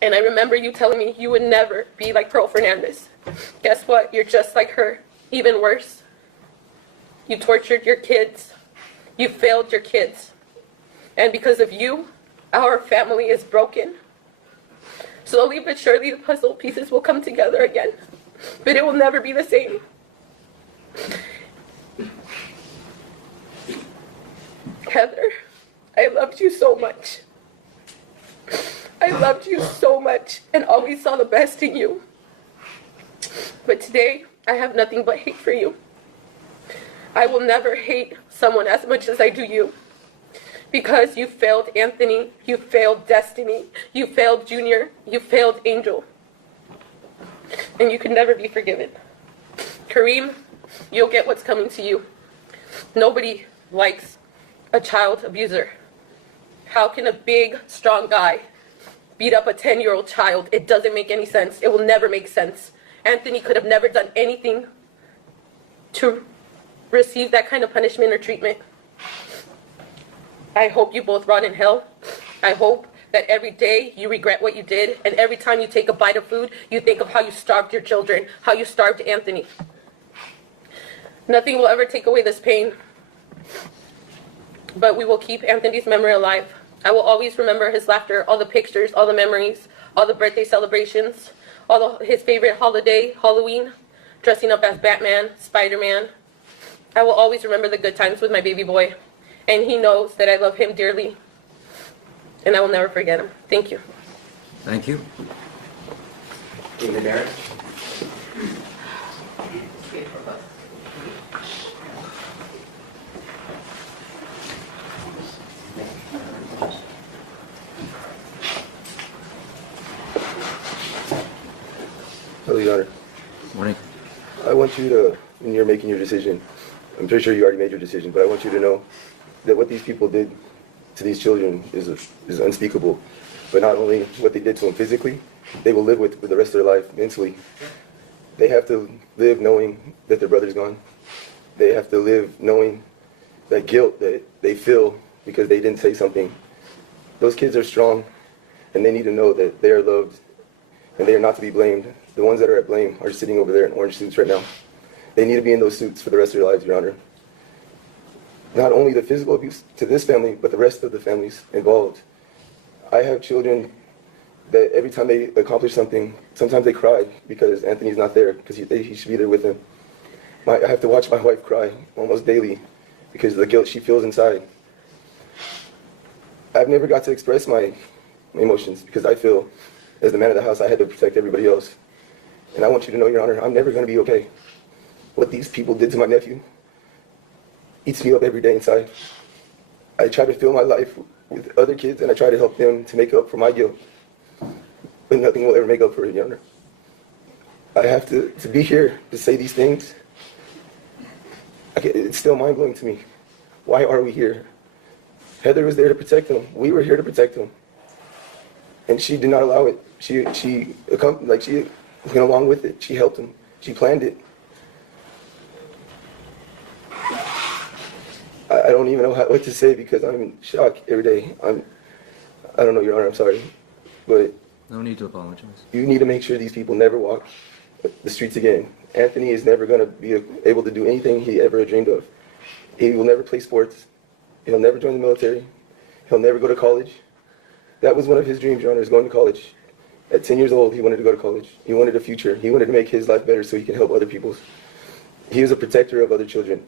And I remember you telling me you would never be like Pearl Fernandez. Guess what? You're just like her. Even worse. You tortured your kids. You failed your kids. And because of you, our family is broken. Slowly but surely the puzzle pieces will come together again. But it will never be the same. Heather, I loved you so much. I loved you so much and always saw the best in you. But today, I have nothing but hate for you. I will never hate someone as much as I do you. Because you failed Anthony, you failed Destiny, you failed Junior, you failed Angel. And you can never be forgiven. Kareem, you'll get what's coming to you. Nobody likes a child abuser. How can a big, strong guy beat up a 10-year-old child? It doesn't make any sense. It will never make sense. Anthony could have never done anything to receive that kind of punishment or treatment. I hope you both rot in hell. I hope that every day you regret what you did, and every time you take a bite of food, you think of how you starved your children, how you starved Anthony. Nothing will ever take away this pain, but we will keep Anthony's memory alive. I will always remember his laughter, all the pictures, all the memories, all the birthday celebrations, his favorite holiday, Halloween, dressing up as Batman, Spider-Man. I will always remember the good times with my baby boy, and he knows that I love him dearly, and I will never forget him. Thank you. Thank you. David Barron. Hello, Your Honor. Morning. I want you to, when you're making your decision, I'm pretty sure you already made your decision, but I want you to know that what these people did to these children is unspeakable. But not only what they did to them physically, they will live with the rest of their life mentally. They have to live knowing that their brother's gone. They have to live knowing that guilt that they feel because they didn't say something. Those kids are strong, and they need to know that they are loved, and they are not to be blamed. The ones that are at blame are sitting over there in orange suits right now. They need to be in those suits for the rest of their lives, Your Honor. Not only the physical abuse to this family, but the rest of the families involved. I have children that every time they accomplish something, sometimes they cry because Anthony's not there, because he should be there with them. I have to watch my wife cry almost daily because of the guilt she feels inside. I've never got to express my emotions because I feel, as the man of the house, I had to protect everybody else. And I want you to know, Your Honor, I'm never going to be okay. What these people did to my nephew eats me up every day inside. I try to fill my life with other kids, and I try to help them to make up for my guilt. But nothing will ever make up for it, Your Honor. I have to be here to say these things. It's still mind-blowing to me. Why are we here? Heather was there to protect him. We were here to protect him. And she did not allow it. She went along with it. She helped him. She planned it. I don't even know what to say because I'm in shock every day. I don't know, Your Honor, I'm sorry. But No need to apologize. you need to make sure these people never walk the streets again. Anthony is never going to be able to do anything he ever dreamed of. He will never play sports. He'll never join the military. He'll never go to college. That was one of his dreams, Your Honor, is going to college. At 10 years old, he wanted to go to college. He wanted a future. He wanted to make his life better so he can help other people. He was a protector of other children.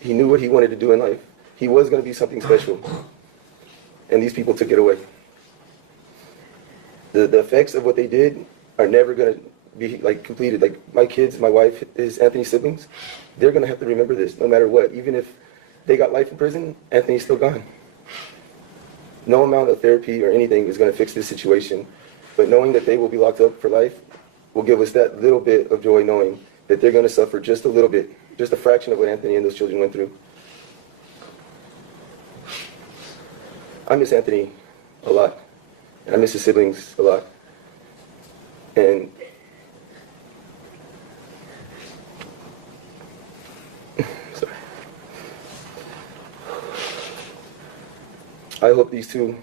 He knew what he wanted to do in life. He was going to be something special. And these people took it away. The effects of what they did are never going to be like completed. Like my kids, my wife, is Anthony's siblings. They're going to have to remember this no matter what. Even if they got life in prison, Anthony's still gone. No amount of therapy or anything is going to fix this situation. But knowing that they will be locked up for life will give us that little bit of joy, knowing that they're going to suffer just a little bit, just a fraction of what Anthony and those children went through. I miss Anthony a lot, and I miss his siblings a lot. And sorry. I hope these two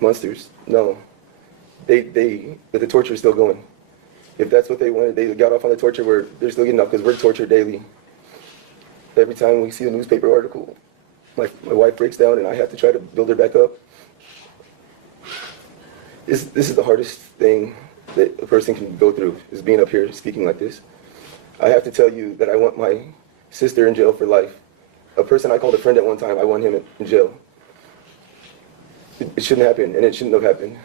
monsters know that the torture is still going. If that's what they wanted, they got off on the torture where they're still getting off because we're tortured daily. Every time we see a newspaper article, my wife breaks down and I have to try to build her back up. This is the hardest thing that a person can go through, is being up here speaking like this. I have to tell you that I want my sister in jail for life. A person I called a friend at one time, I want him in jail. It shouldn't happen, and it shouldn't have happened.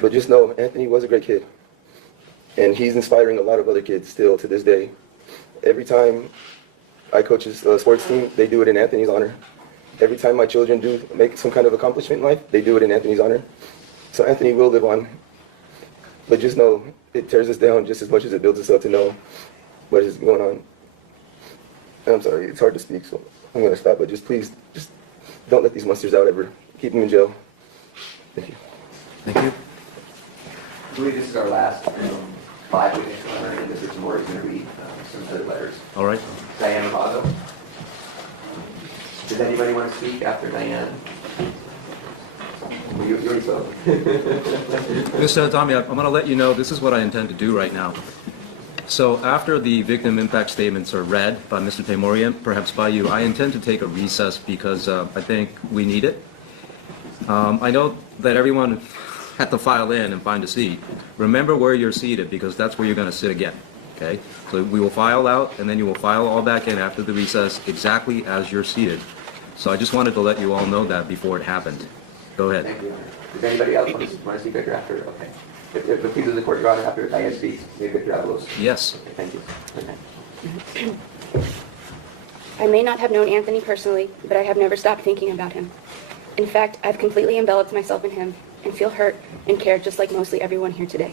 But just know, Anthony was a great kid. And he's inspiring a lot of other kids still to this day. Every time I coach his sports team, they do it in Anthony's honor. Every time my children do make some kind of accomplishment in life, they do it in Anthony's honor. So Anthony will live on. But just know, it tears us down just as much as it builds us up to know what is going on. And I'm sorry, it's hard to speak, so I'm going to stop. But just please, just don't let these monsters out ever. Keep them in jail. Thank you. Thank you. I believe this is our last 5 witnesses, and Mr. Tamori is going to read some other letters. All right. Diane Avalos. Does anybody want to speak after Diane? Well, you already spoke. Mr. Tommy, I'm going to let you know this is what I intend to do right now. So after the victim impact statements are read by Mr. Tamorian, perhaps by you, I intend to take a recess because I think we need it. I know that everyone had to file in and find a seat. Remember where you're seated because that's where you're going to sit again. Okay? So we will file out and then you will file all back in after the recess exactly as you're seated. So I just wanted to let you all know that before it happened. Go ahead. Thank you, Your Honor. Does anybody else want to speak after? Okay. If the please of the court, Your Honor, after Diane speaks, maybe Mr. Avalos. Yes. Okay, thank you. Okay. I may not have known Anthony personally, but I have never stopped thinking about him. In fact, I've completely enveloped myself in him and feel hurt and care just like mostly everyone here today.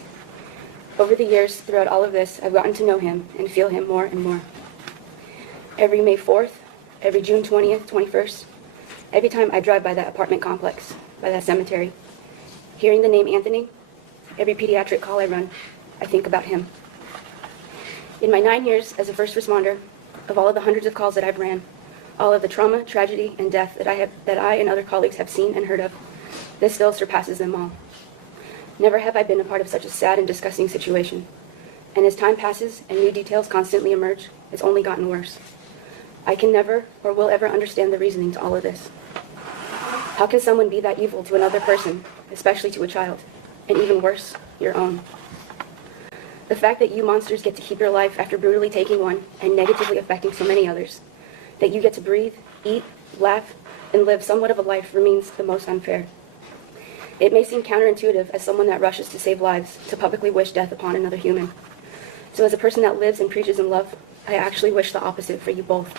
Over the years, throughout all of this, I've gotten to know him and feel him more and more. Every May 4th, every June 20th, 21st, every time I drive by that apartment complex, by that cemetery, hearing the name Anthony, every pediatric call I run, I think about him. In my 9 years as a first responder, of all of the hundreds of calls that I've ran, all of the trauma, tragedy, and death that I and other colleagues have seen and heard of, this still surpasses them all. Never have I been a part of such a sad and disgusting situation. And as time passes and new details constantly emerge, it's only gotten worse. I can never or will ever understand the reasoning to all of this. How can someone be that evil to another person, especially to a child, and even worse, your own? The fact that you monsters get to keep your life after brutally taking one and negatively affecting so many others, that you get to breathe, eat, laugh, and live somewhat of a life remains the most unfair. It may seem counterintuitive as someone that rushes to save lives to publicly wish death upon another human. So as a person that lives and preaches in love, I actually wish the opposite for you both.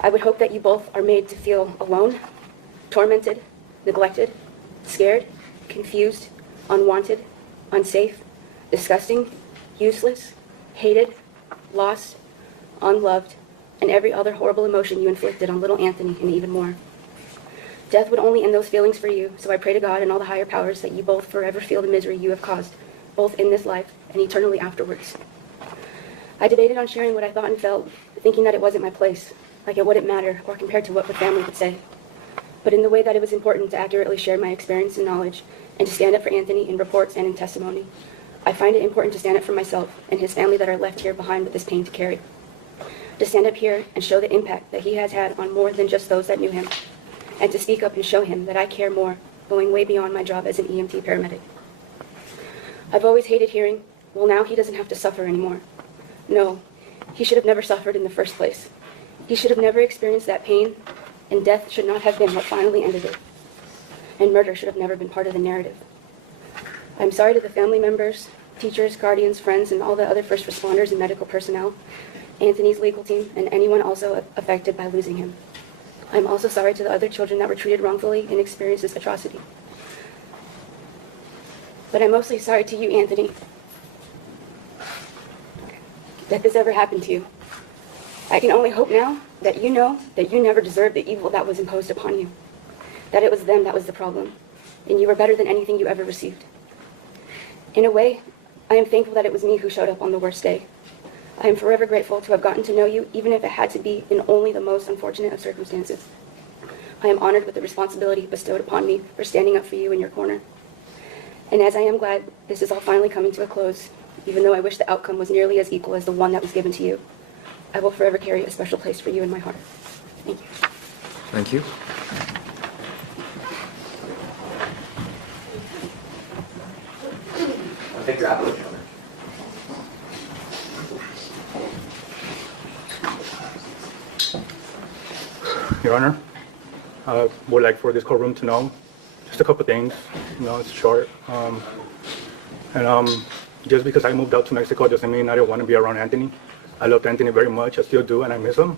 I would hope that you both are made to feel alone, tormented, neglected, scared, confused, unwanted, unsafe, disgusting, useless, hated, lost, unloved, and every other horrible emotion you inflicted on little Anthony and even more. Death would only end those feelings for you, so I pray to God and all the higher powers that you both forever feel the misery you have caused, both in this life and eternally afterwards. I debated on sharing what I thought and felt, thinking that it wasn't my place, like it wouldn't matter or compared to what the family would say. But in the way that it was important to accurately share my experience and knowledge and to stand up for Anthony in reports and in testimony, I find it important to stand up for myself and his family that are left here behind with this pain to carry. to stand up here and show the impact that he has had on more than just those that knew him, and to speak up and show him that I care more, going way beyond my job as an EMT paramedic. I've always hated hearing, well, now he doesn't have to suffer anymore. No, he should have never suffered in the first place. He should have never experienced that pain, and death should not have been what finally ended it. And murder should have never been part of the narrative. I'm sorry to the family members, teachers, guardians, friends, and all the other first responders and medical personnel, Anthony's legal team, and anyone also affected by losing him. I'm also sorry to the other children that were treated wrongfully and experienced this atrocity. But I'm mostly sorry to you, Anthony, that this ever happened to you. I can only hope now that you know that you never deserved the evil that was imposed upon you, that it was them that was the problem, and you were better than anything you ever received. In a way, I am thankful that it was me who showed up on the worst day. I am forever grateful to have gotten to know you, even if it had to be in only the most unfortunate of circumstances. I am honored with the responsibility bestowed upon me for standing up for you in your corner. And as I am glad this is all finally coming to a close, even though I wish the outcome was nearly as equal as the one that was given to you, I will forever carry a special place for you in my heart. Thank you. Thank you. I'll take your application. Your Honor, I would like for this courtroom to know just a couple things. It's short. Just because I moved out to Mexico doesn't mean I don't want to be around Anthony. I loved Anthony very much. I still do, and I miss him.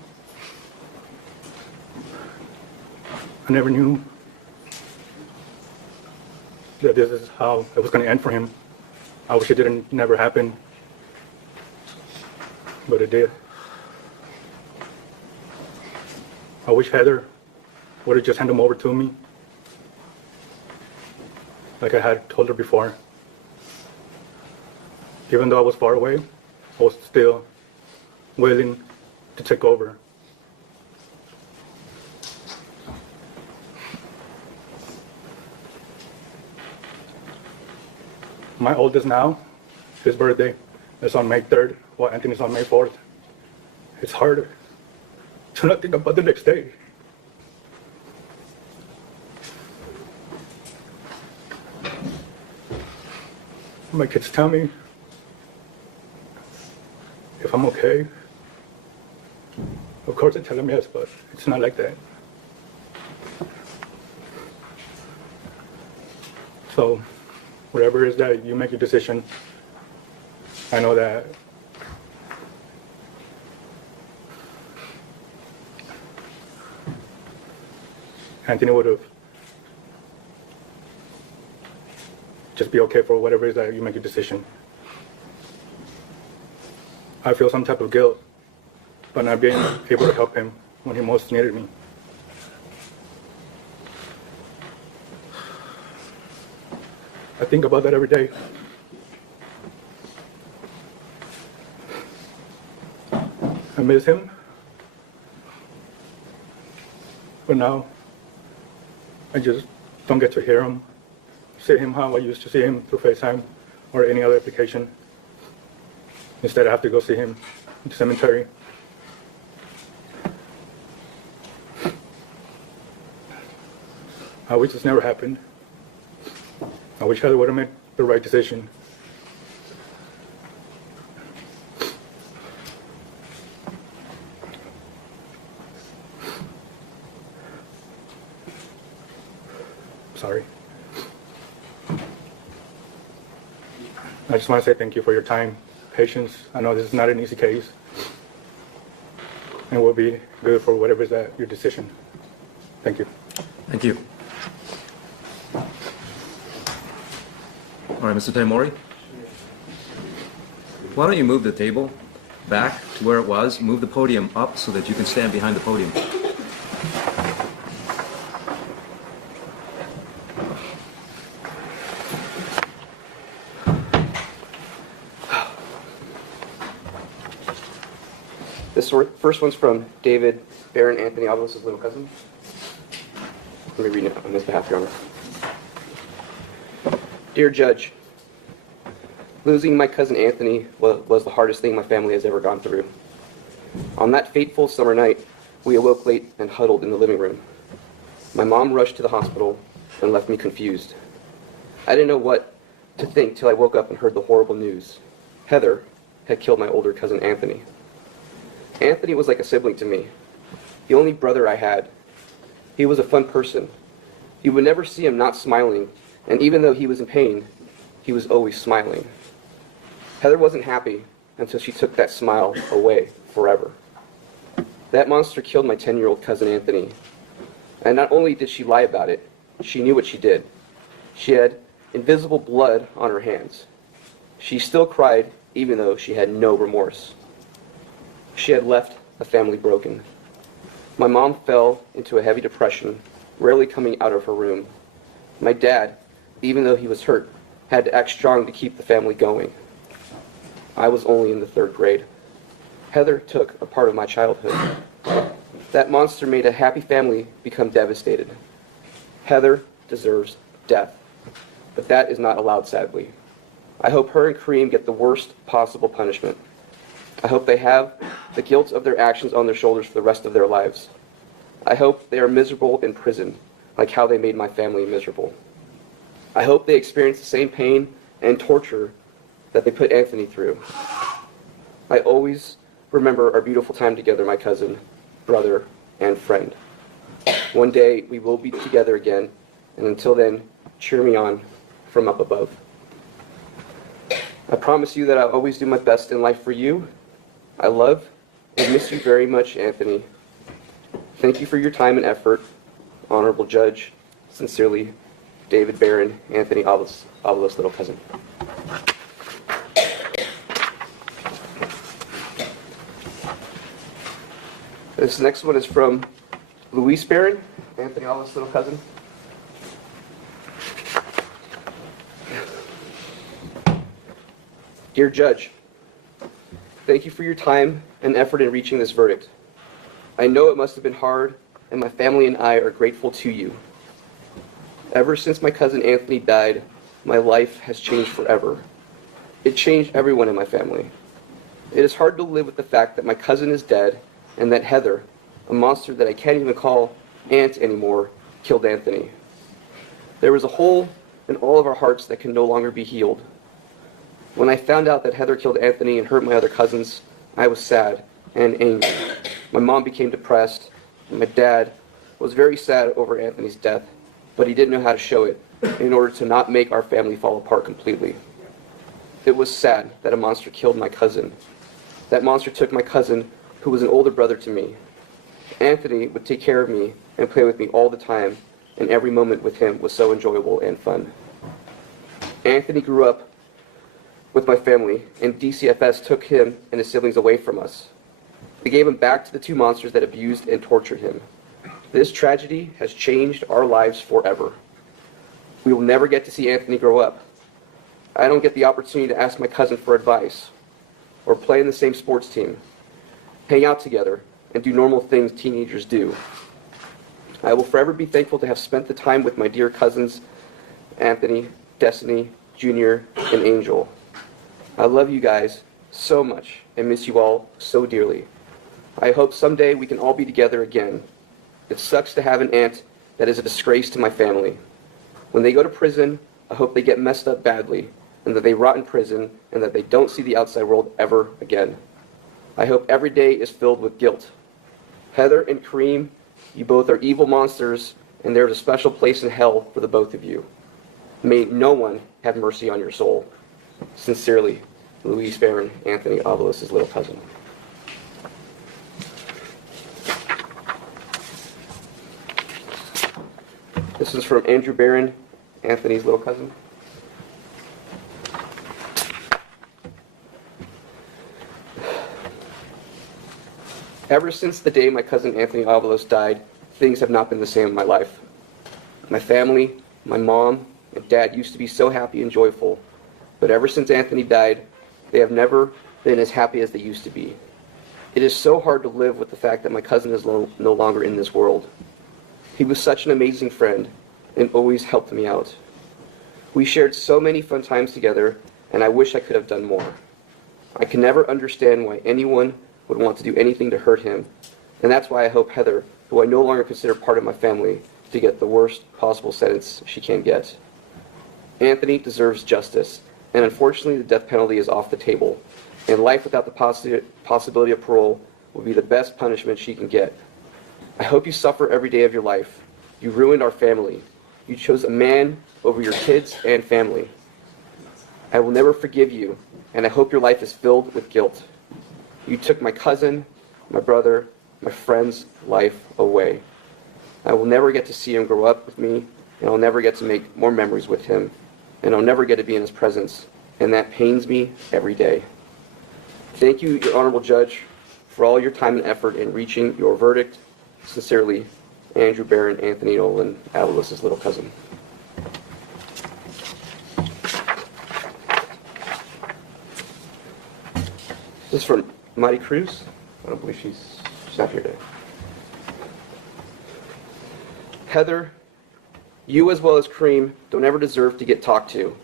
I never knew that this is how it was going to end for him. I wish it never happen, but it did. I wish Heather would have just handed him over to me, like I had told her before. Even though I was far away, I was still willing to take over. My oldest now, his birthday is on May 3rd, while Anthony's on May 4th. It's hard to not think about the next day. My kids tell me if I'm okay. Of course I tell them yes, but it's not like that. So, whatever it is that you make your decision, I know that Anthony would have just be okay for whatever it is that you make your decision. I feel some type of guilt for not being able to help him when he most needed me. I think about that every day. I miss him. But now, I just don't get to hear him, see him how I used to see him through FaceTime or any other application. Instead, I have to go see him in the cemetery. I wish this never happened. I wish Heather would have made the right decision. Sorry. I just want to say thank you for your time, patience. I know this is not an easy case, and will be good for whatever is that your decision. Thank you. Thank you. All right, Mr. Taimori, why don't you move the table back to where it was, move the podium up so that you can stand behind the podium. This first one's from David Barron, Anthony Avalos' little cousin. Let me read it on his behalf, Your Honor. Dear Judge, losing my cousin Anthony was the hardest thing my family has ever gone through. On that fateful summer night, we awoke late and huddled in the living room. My mom rushed to the hospital and left me confused. I didn't know what to think till I woke up and heard the horrible news. Heather had killed my older cousin Anthony. Anthony was like a sibling to me, the only brother I had. He was a fun person. You would never see him not smiling, and even though he was in pain, he was always smiling. Heather wasn't happy until she took that smile away forever. That monster killed my 10-year-old cousin Anthony. And not only did she lie about it, she knew what she did. She had invisible blood on her hands. She still cried even though she had no remorse. She had left a family broken. My mom fell into a heavy depression, rarely coming out of her room. My dad, even though he was hurt, had to act strong to keep the family going. I was only in the 3rd grade. Heather took a part of my childhood. That monster made a happy family become devastated. Heather deserves death, but that is not allowed, sadly. I hope her and Kareem get the worst possible punishment. I hope they have the guilt of their actions on their shoulders for the rest of their lives. I hope they are miserable in prison, like how they made my family miserable. I hope they experience the same pain and torture that they put Anthony through. I always remember our beautiful time together, my cousin, brother, and friend. One day we will be together again, and until then, cheer me on from up above. I promise you that I'll always do my best in life for you. I love and miss you very much, Anthony. Thank you for your time and effort, Honorable Judge. Sincerely, David Barron, Anthony Avalos, little cousin. This next one is from Luis Barron, Anthony Avalos, little cousin. Dear Judge, thank you for your time and effort in reaching this verdict. I know it must have been hard, and my family and I are grateful to you. Ever since my cousin Anthony died, my life has changed forever. It changed everyone in my family. It is hard to live with the fact that my cousin is dead and that Heather, a monster that I can't even call aunt anymore, killed Anthony. There was a hole in all of our hearts that can no longer be healed. When I found out that Heather killed Anthony and hurt my other cousins, I was sad and angry. My mom became depressed, and my dad was very sad over Anthony's death, but he didn't know how to show it in order to not make our family fall apart completely. It was sad that a monster killed my cousin. That monster took my cousin, who was an older brother to me. Anthony would take care of me and play with me all the time, and every moment with him was so enjoyable and fun. Anthony grew up with my family, and DCFS took him and his siblings away from us. They gave him back to the 2 monsters that abused and tortured him. This tragedy has changed our lives forever. We will never get to see Anthony grow up. I don't get the opportunity to ask my cousin for advice, or play in the same sports team, hang out together, and do normal things teenagers do. I will forever be thankful to have spent the time with my dear cousins, Anthony, Destiny, Junior, and Angel. I love you guys so much and miss you all so dearly. I hope someday we can all be together again. It sucks to have an aunt that is a disgrace to my family. When they go to prison, I hope they get messed up badly, and that they rot in prison, and that they don't see the outside world ever again. I hope every day is filled with guilt. Heather and Kareem, you both are evil monsters, and there is a special place in hell for the both of you. May no one have mercy on your soul. Sincerely, Luis Barron, Anthony Avalos' little cousin. This is from Andrew Barron, Anthony's little cousin. Ever since the day my cousin Anthony Avalos died, things have not been the same in my life. My family, my mom, and dad used to be so happy and joyful, but ever since Anthony died, they have never been as happy as they used to be. It is so hard to live with the fact that my cousin is no longer in this world. He was such an amazing friend and always helped me out. We shared so many fun times together, and I wish I could have done more. I can never understand why anyone would want to do anything to hurt him. And that's why I hope Heather, who I no longer consider part of my family, to get the worst possible sentence she can get. Anthony deserves justice, and unfortunately the death penalty is off the table, and life without the possibility of parole will be the best punishment she can get. I hope you suffer every day of your life. You ruined our family. You chose a man over your kids and family. I will never forgive you, and I hope your life is filled with guilt. You took my cousin, my brother, my friend's life away. I will never get to see him grow up with me, and I'll never get to make more memories with him, and I'll never get to be in his presence, and that pains me every day. Thank you, Your Honorable Judge, for all your time and effort in reaching your verdict. Sincerely, Andrew Barron, Anthony Avalos' little cousin. This is from Mari Cruz. I don't believe she's not here today. Heather, you as well as Kareem don't ever deserve to get talked to.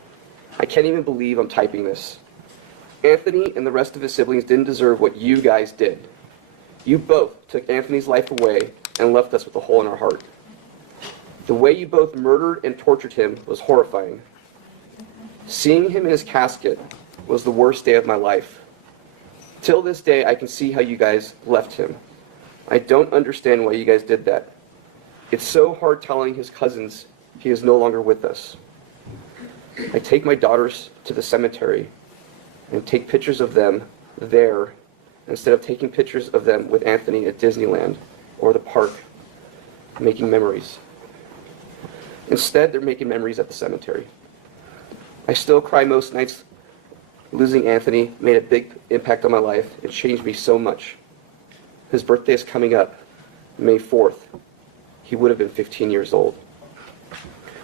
I can't even believe I'm typing this. Anthony and the rest of his siblings didn't deserve what you guys did. You both took Anthony's life away and left us with a hole in our heart. The way you both murdered and tortured him was horrifying. Seeing him in his casket was the worst day of my life. Till this day, I can see how you guys left him. I don't understand why you guys did that. It's so hard telling his cousins he is no longer with us. I take my daughters to the cemetery and take pictures of them there instead of taking pictures of them with Anthony at Disneyland or the park, making memories. Instead, they're making memories at the cemetery. I still cry most nights. Losing Anthony made a big impact on my life. It changed me so much. His birthday is coming up, May 4th. He would have been 15 years old.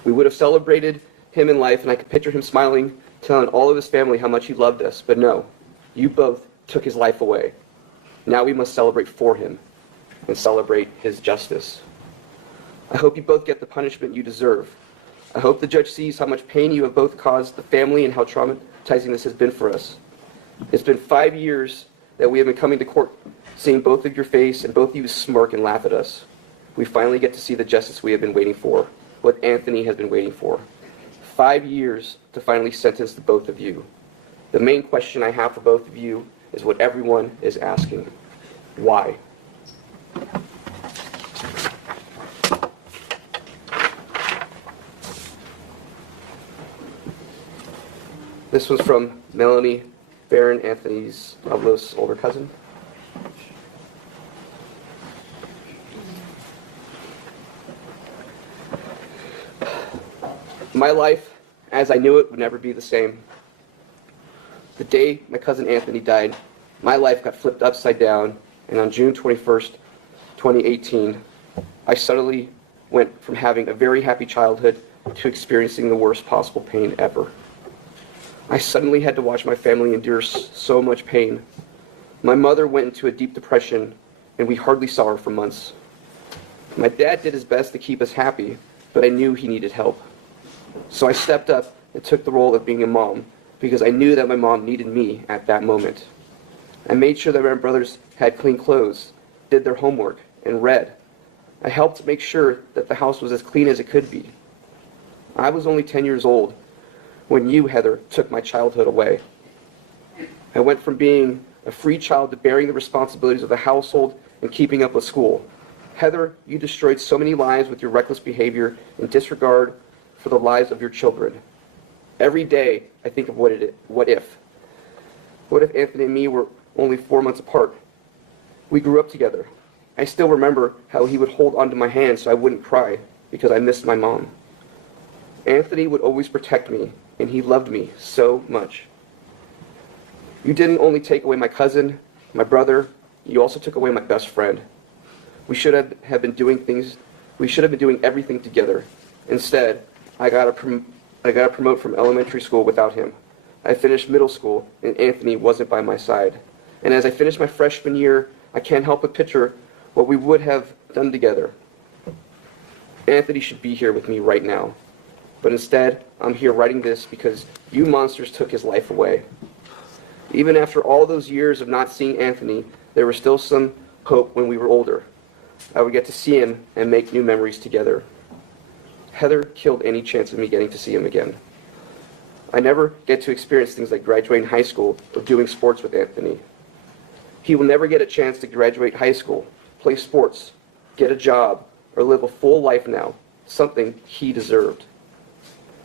We would have celebrated him in life, and I could picture him smiling, telling all of his family how much he loved us. But no, you both took his life away. Now we must celebrate for him and celebrate his justice. I hope you both get the punishment you deserve. I hope the judge sees how much pain you have both caused the family and how traumatizing this has been for us. It's been 5 years that we have been coming to court, seeing both of your face and both of you smirk and laugh at us. We finally get to see the justice we have been waiting for, what Anthony has been waiting for. 5 years to finally sentence the both of you. The main question I have for both of you is what everyone is asking. Why? This was from Melanie Barron, Anthony Avalos' older cousin. My life, as I knew it, would never be the same. The day my cousin Anthony died, my life got flipped upside down, and on June 21st, 2018, I suddenly went from having a very happy childhood to experiencing the worst possible pain ever. I suddenly had to watch my family endure so much pain. My mother went into a deep depression, and we hardly saw her for months. My dad did his best to keep us happy, but I knew he needed help. So I stepped up and took the role of being a mom, because I knew that my mom needed me at that moment. I made sure that my brothers had clean clothes, did their homework, and read. I helped make sure that the house was as clean as it could be. I was only 10 years old when you, Heather, took my childhood away. I went from being a free child to bearing the responsibilities of the household and keeping up with school. Heather, you destroyed so many lives with your reckless behavior and disregard for the lives of your children. Every day, I think of what if. What if Anthony and me were only 4 months apart? We grew up together. I still remember how he would hold onto my hand so I wouldn't cry because I missed my mom. Anthony would always protect me, and he loved me so much. You didn't only take away my cousin, my brother, you also took away my best friend. We should have been doing everything together. Instead, I got to promote from elementary school without him. I finished middle school, and Anthony wasn't by my side. And as I finished my freshman year, I can't help but picture what we would have done together. Anthony should be here with me right now. But instead, I'm here writing this because you monsters took his life away. Even after all those years of not seeing Anthony, there was still some hope when we were older. I would get to see him and make new memories together. Heather killed any chance of me getting to see him again. I never get to experience things like graduating high school or doing sports with Anthony. He will never get a chance to graduate high school, play sports, get a job, or live a full life now, something he deserved.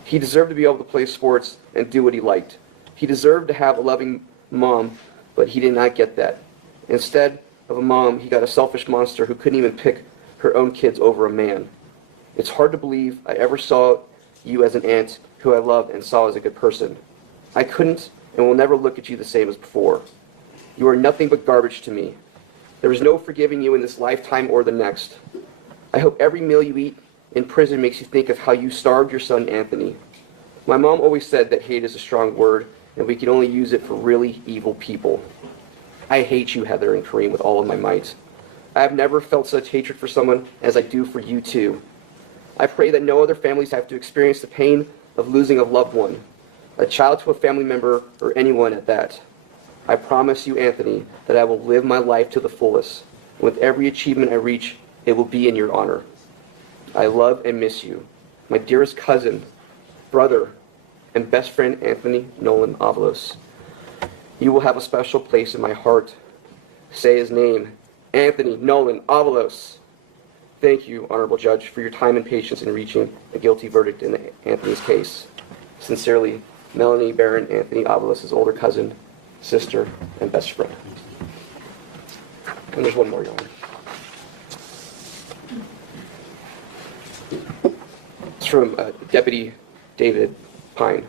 He deserved to be able to play sports and do what he liked. He deserved to have a loving mom, but he did not get that. Instead of a mom, he got a selfish monster who couldn't even pick her own kids over a man. It's hard to believe I ever saw you as an aunt who I loved and saw as a good person. I couldn't and will never look at you the same as before. You are nothing but garbage to me. There is no forgiving you in this lifetime or the next. I hope every meal you eat in prison makes you think of how you starved your son Anthony. My mom always said that hate is a strong word and we can only use it for really evil people. I hate you, Heather and Kareem, with all of my might. I have never felt such hatred for someone as I do for you two. I pray that no other families have to experience the pain of losing a loved one, a child to a family member, or anyone at that. I promise you, Anthony, that I will live my life to the fullest. With every achievement I reach, it will be in your honor. I love and miss you. My dearest cousin, brother, and best friend, Anthony Nolan Avalos. You will have a special place in my heart. Say his name, Anthony Nolan Avalos. Thank you, Honorable Judge, for your time and patience in reaching a guilty verdict in Anthony's case. Sincerely, Melanie Barron, Anthony Avalos' older cousin, sister, and best friend. And there's one more, Your Honor. It's from Deputy David Pine.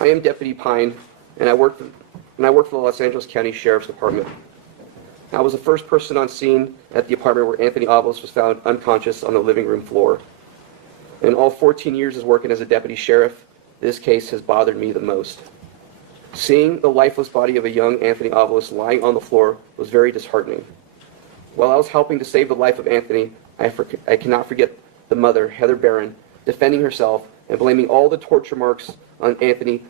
I am Deputy Pine, and I work for the Los Angeles County Sheriff's Department. I was the first person on scene at the apartment where Anthony Avalos was found unconscious on the living room floor. In all 14 years as working as a deputy sheriff, this case has bothered me the most. Seeing the lifeless body of a young Anthony Avalos lying on the floor was very disheartening. While I was helping to save the life of Anthony, I cannot forget the mother, Heather Barron, defending herself and blaming all the torture marks on Anthony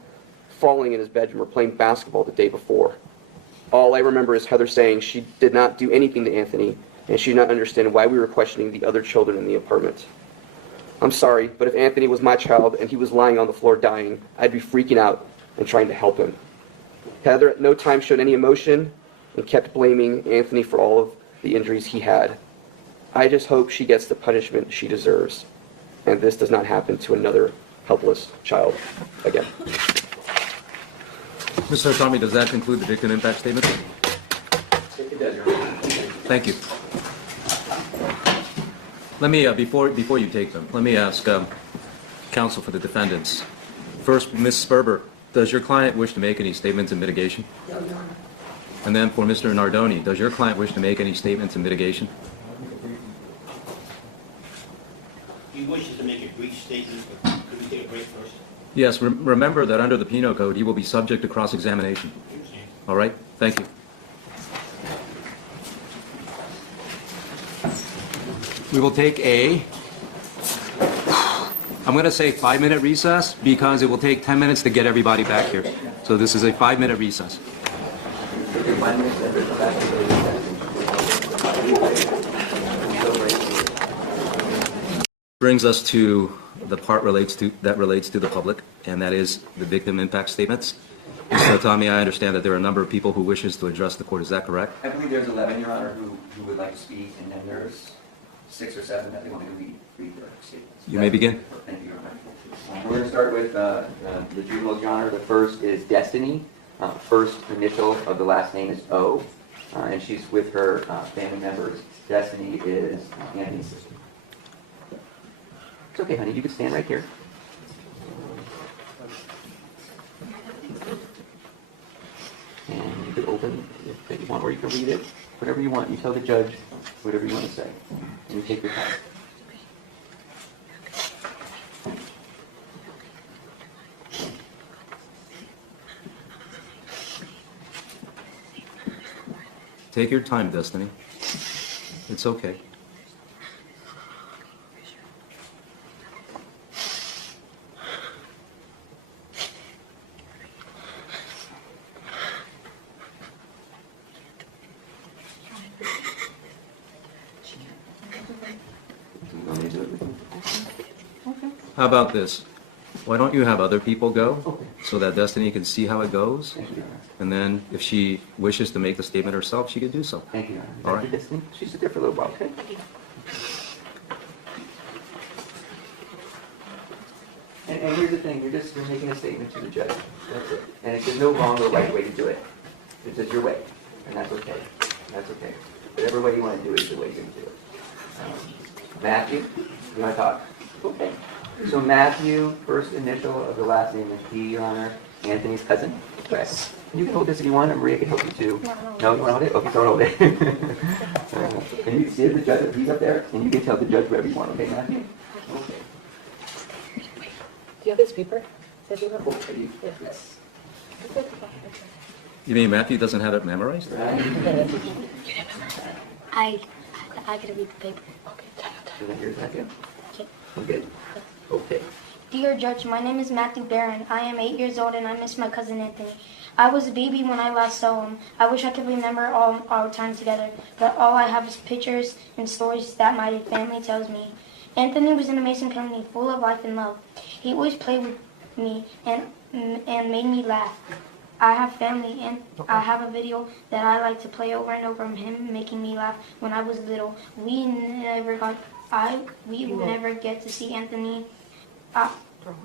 falling in his bedroom or playing basketball the day before. All I remember is Heather saying she did not do anything to Anthony, and she did not understand why we were questioning the other children in the apartment. I'm sorry, but if Anthony was my child and he was lying on the floor dying, I'd be freaking out and trying to help him. Heather at no time showed any emotion and kept blaming Anthony for all of the injuries he had. I just hope she gets the punishment she deserves, and this does not happen to another helpless child again. Mr. Tommy, does that conclude the victim impact statement? It does, Your Honor. Thank you. Let me, before you take them, let me ask counsel for the defendants. First, Ms. Sperber, does your client wish to make any statements in mitigation? No, Your Honor. And then for Mr. Nardoni, does your client wish to make any statements in mitigation? He wishes to make a brief statement, but could we take a break first? Yes, remember that under the Penal Code, he will be subject to cross-examination. All right? Thank you. We will take I'm going to say 5-minute recess because it will take 10 minutes to get everybody back here. So this is a 5-minute recess. Brings us to the part that relates to the public, and that is the victim impact statements. So, Tommy, I understand that there are a number of people who wishes to address the court. Is that correct? I believe there's 11, Your Honor, who would like to speak, and then there's 6 or 7 that they want me to read their statements. You may begin. Thank you, Your Honor. We're going to start with the juveniles, Your Honor. The first is Destiny. First initial of the last name is O, and she's with her family members. Destiny is Anthony's sister. It's okay, honey. You can stand right here. And you could open if you want, or you can read it. Whatever you want. You tell the judge whatever you want to say. And you take your time. Take your time, Destiny. It's okay. How about this? Why don't you have other people go Okay. so that Destiny can see how it goes? Thank you, Your Honor. And then if she wishes to make the statement herself, she can do so. Thank you, Your Honor. All right. Thank you, Destiny. She's sit there for a little while, okay? And here's the thing, you're making a statement to the judge. That's it. And it's just no wrong or right way to do it. It's just your way. And that's okay. That's okay. Whatever way you want to do it is the way you're going to do it. Matthew, you want to talk? Okay. So Matthew, first initial of the last name is P, Your Honor. Anthony's cousin. Okay. You can hold this if you want, and Maria can help you too. No, you want to hold it? Okay, don't hold it. And you can see the judge, he's up there, and you can tell the judge whatever you want, okay, Matthew? Okay. Do you have this paper? Says you have Oh, are you? Yes. You mean Matthew doesn't have it memorized? Right. I gotta read the paper. So then here's Matthew. Okay. Okay. Okay. Dear Judge, my name is Matthew Barron. I am 8 years old and I miss my cousin Anthony. I was a baby when I last saw him. I wish I could remember all our time together, but all I have is pictures and stories that my family tells me. Anthony was an amazing family, full of life and love. He always played with me and made me laugh. I have family and I have a video that I like to play over and over of him making me laugh when I was little. We will never get to see Anthony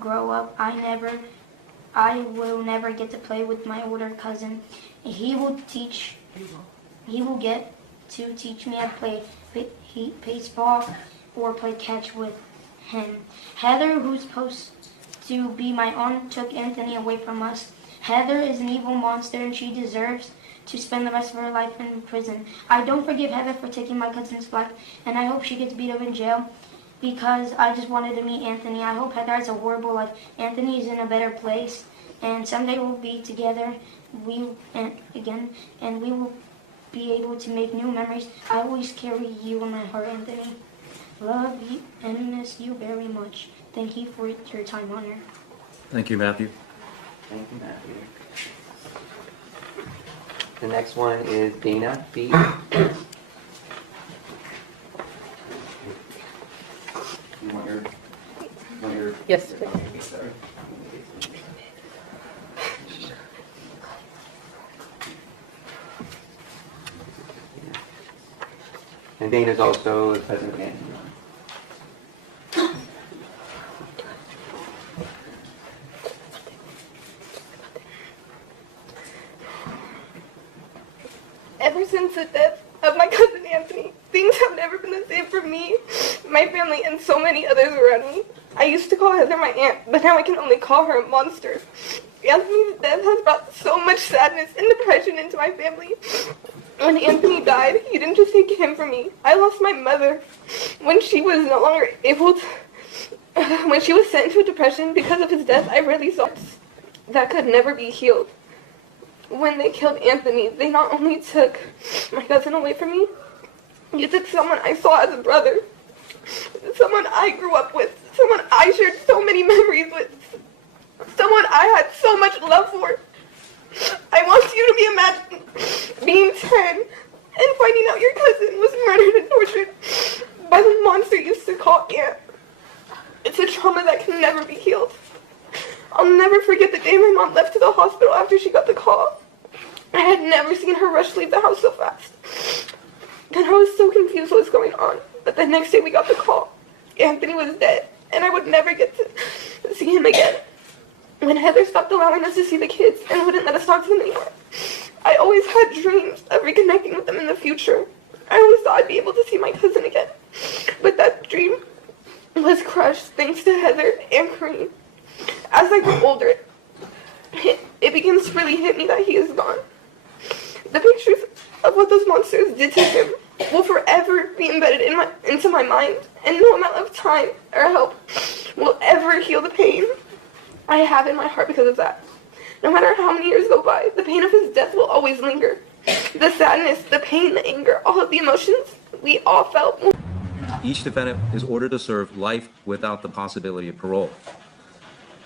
grow up. I will never get to play with my older cousin. He will get to teach me how to play baseball or play catch with him. Heather, who's supposed to be my aunt, took Anthony away from us. Heather is an evil monster and she deserves to spend the rest of her life in prison. I don't forgive Heather for taking my cousin's life, and I hope she gets beat up in jail because I just wanted to meet Anthony. I hope Heather has a horrible life. Anthony is in a better place, and someday we'll be together. We will be able to make new memories. I always carry you in my heart, Anthony. Love you and miss you very much. Thank you for your time, Honor. Thank you, Matthew. Thank you, Matthew. The next one is Dana B. You want your... Yes. Okay, sorry. And Dana's also the president of Anthony. Ever since the death of my cousin Anthony, things have never been the same for me, my family, and so many others around me. I used to call Heather my aunt, but now I can only call her a monster. Anthony's death has brought so much sadness and depression into my family. When Anthony died, he didn't just take him from me. I lost my mother when she was no longer able to... When she was sent into a depression because of his death, I really saw that could never be healed. When they killed Anthony, they not only took my cousin away from me, they took someone I saw as a brother, someone I grew up with, someone I shared so many memories with, someone I had so much love for. I want you to imagine being 10 and finding out your cousin was murdered and tortured by the monster you used to call Aunt. It's a trauma that can never be healed. I'll never forget the day my mom left to the hospital after she got the call. I had never seen her rush to leave the house so fast. Then I was so confused what was going on. But the next day we got the call. Anthony was dead, and I would never get to see him again. When Heather stopped allowing us to see the kids and wouldn't let us talk to them anymore, I always had dreams of reconnecting with them in the future. I always thought I'd be able to see my cousin again. But that dream was crushed thanks to Heather and Kareem. As I grew older, it begins to really hit me that he is gone. The pictures of what those monsters did to him will forever be embedded into my mind, and no amount of time or help will ever heal the pain I have in my heart because of that. No matter how many years go by, the pain of his death will always linger. The sadness, the pain, the anger, all of the emotions we all felt. Each defendant is ordered to serve life without the possibility of parole.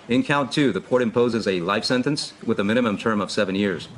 In count 2, the court imposes a life sentence with a minimum term of 7 years.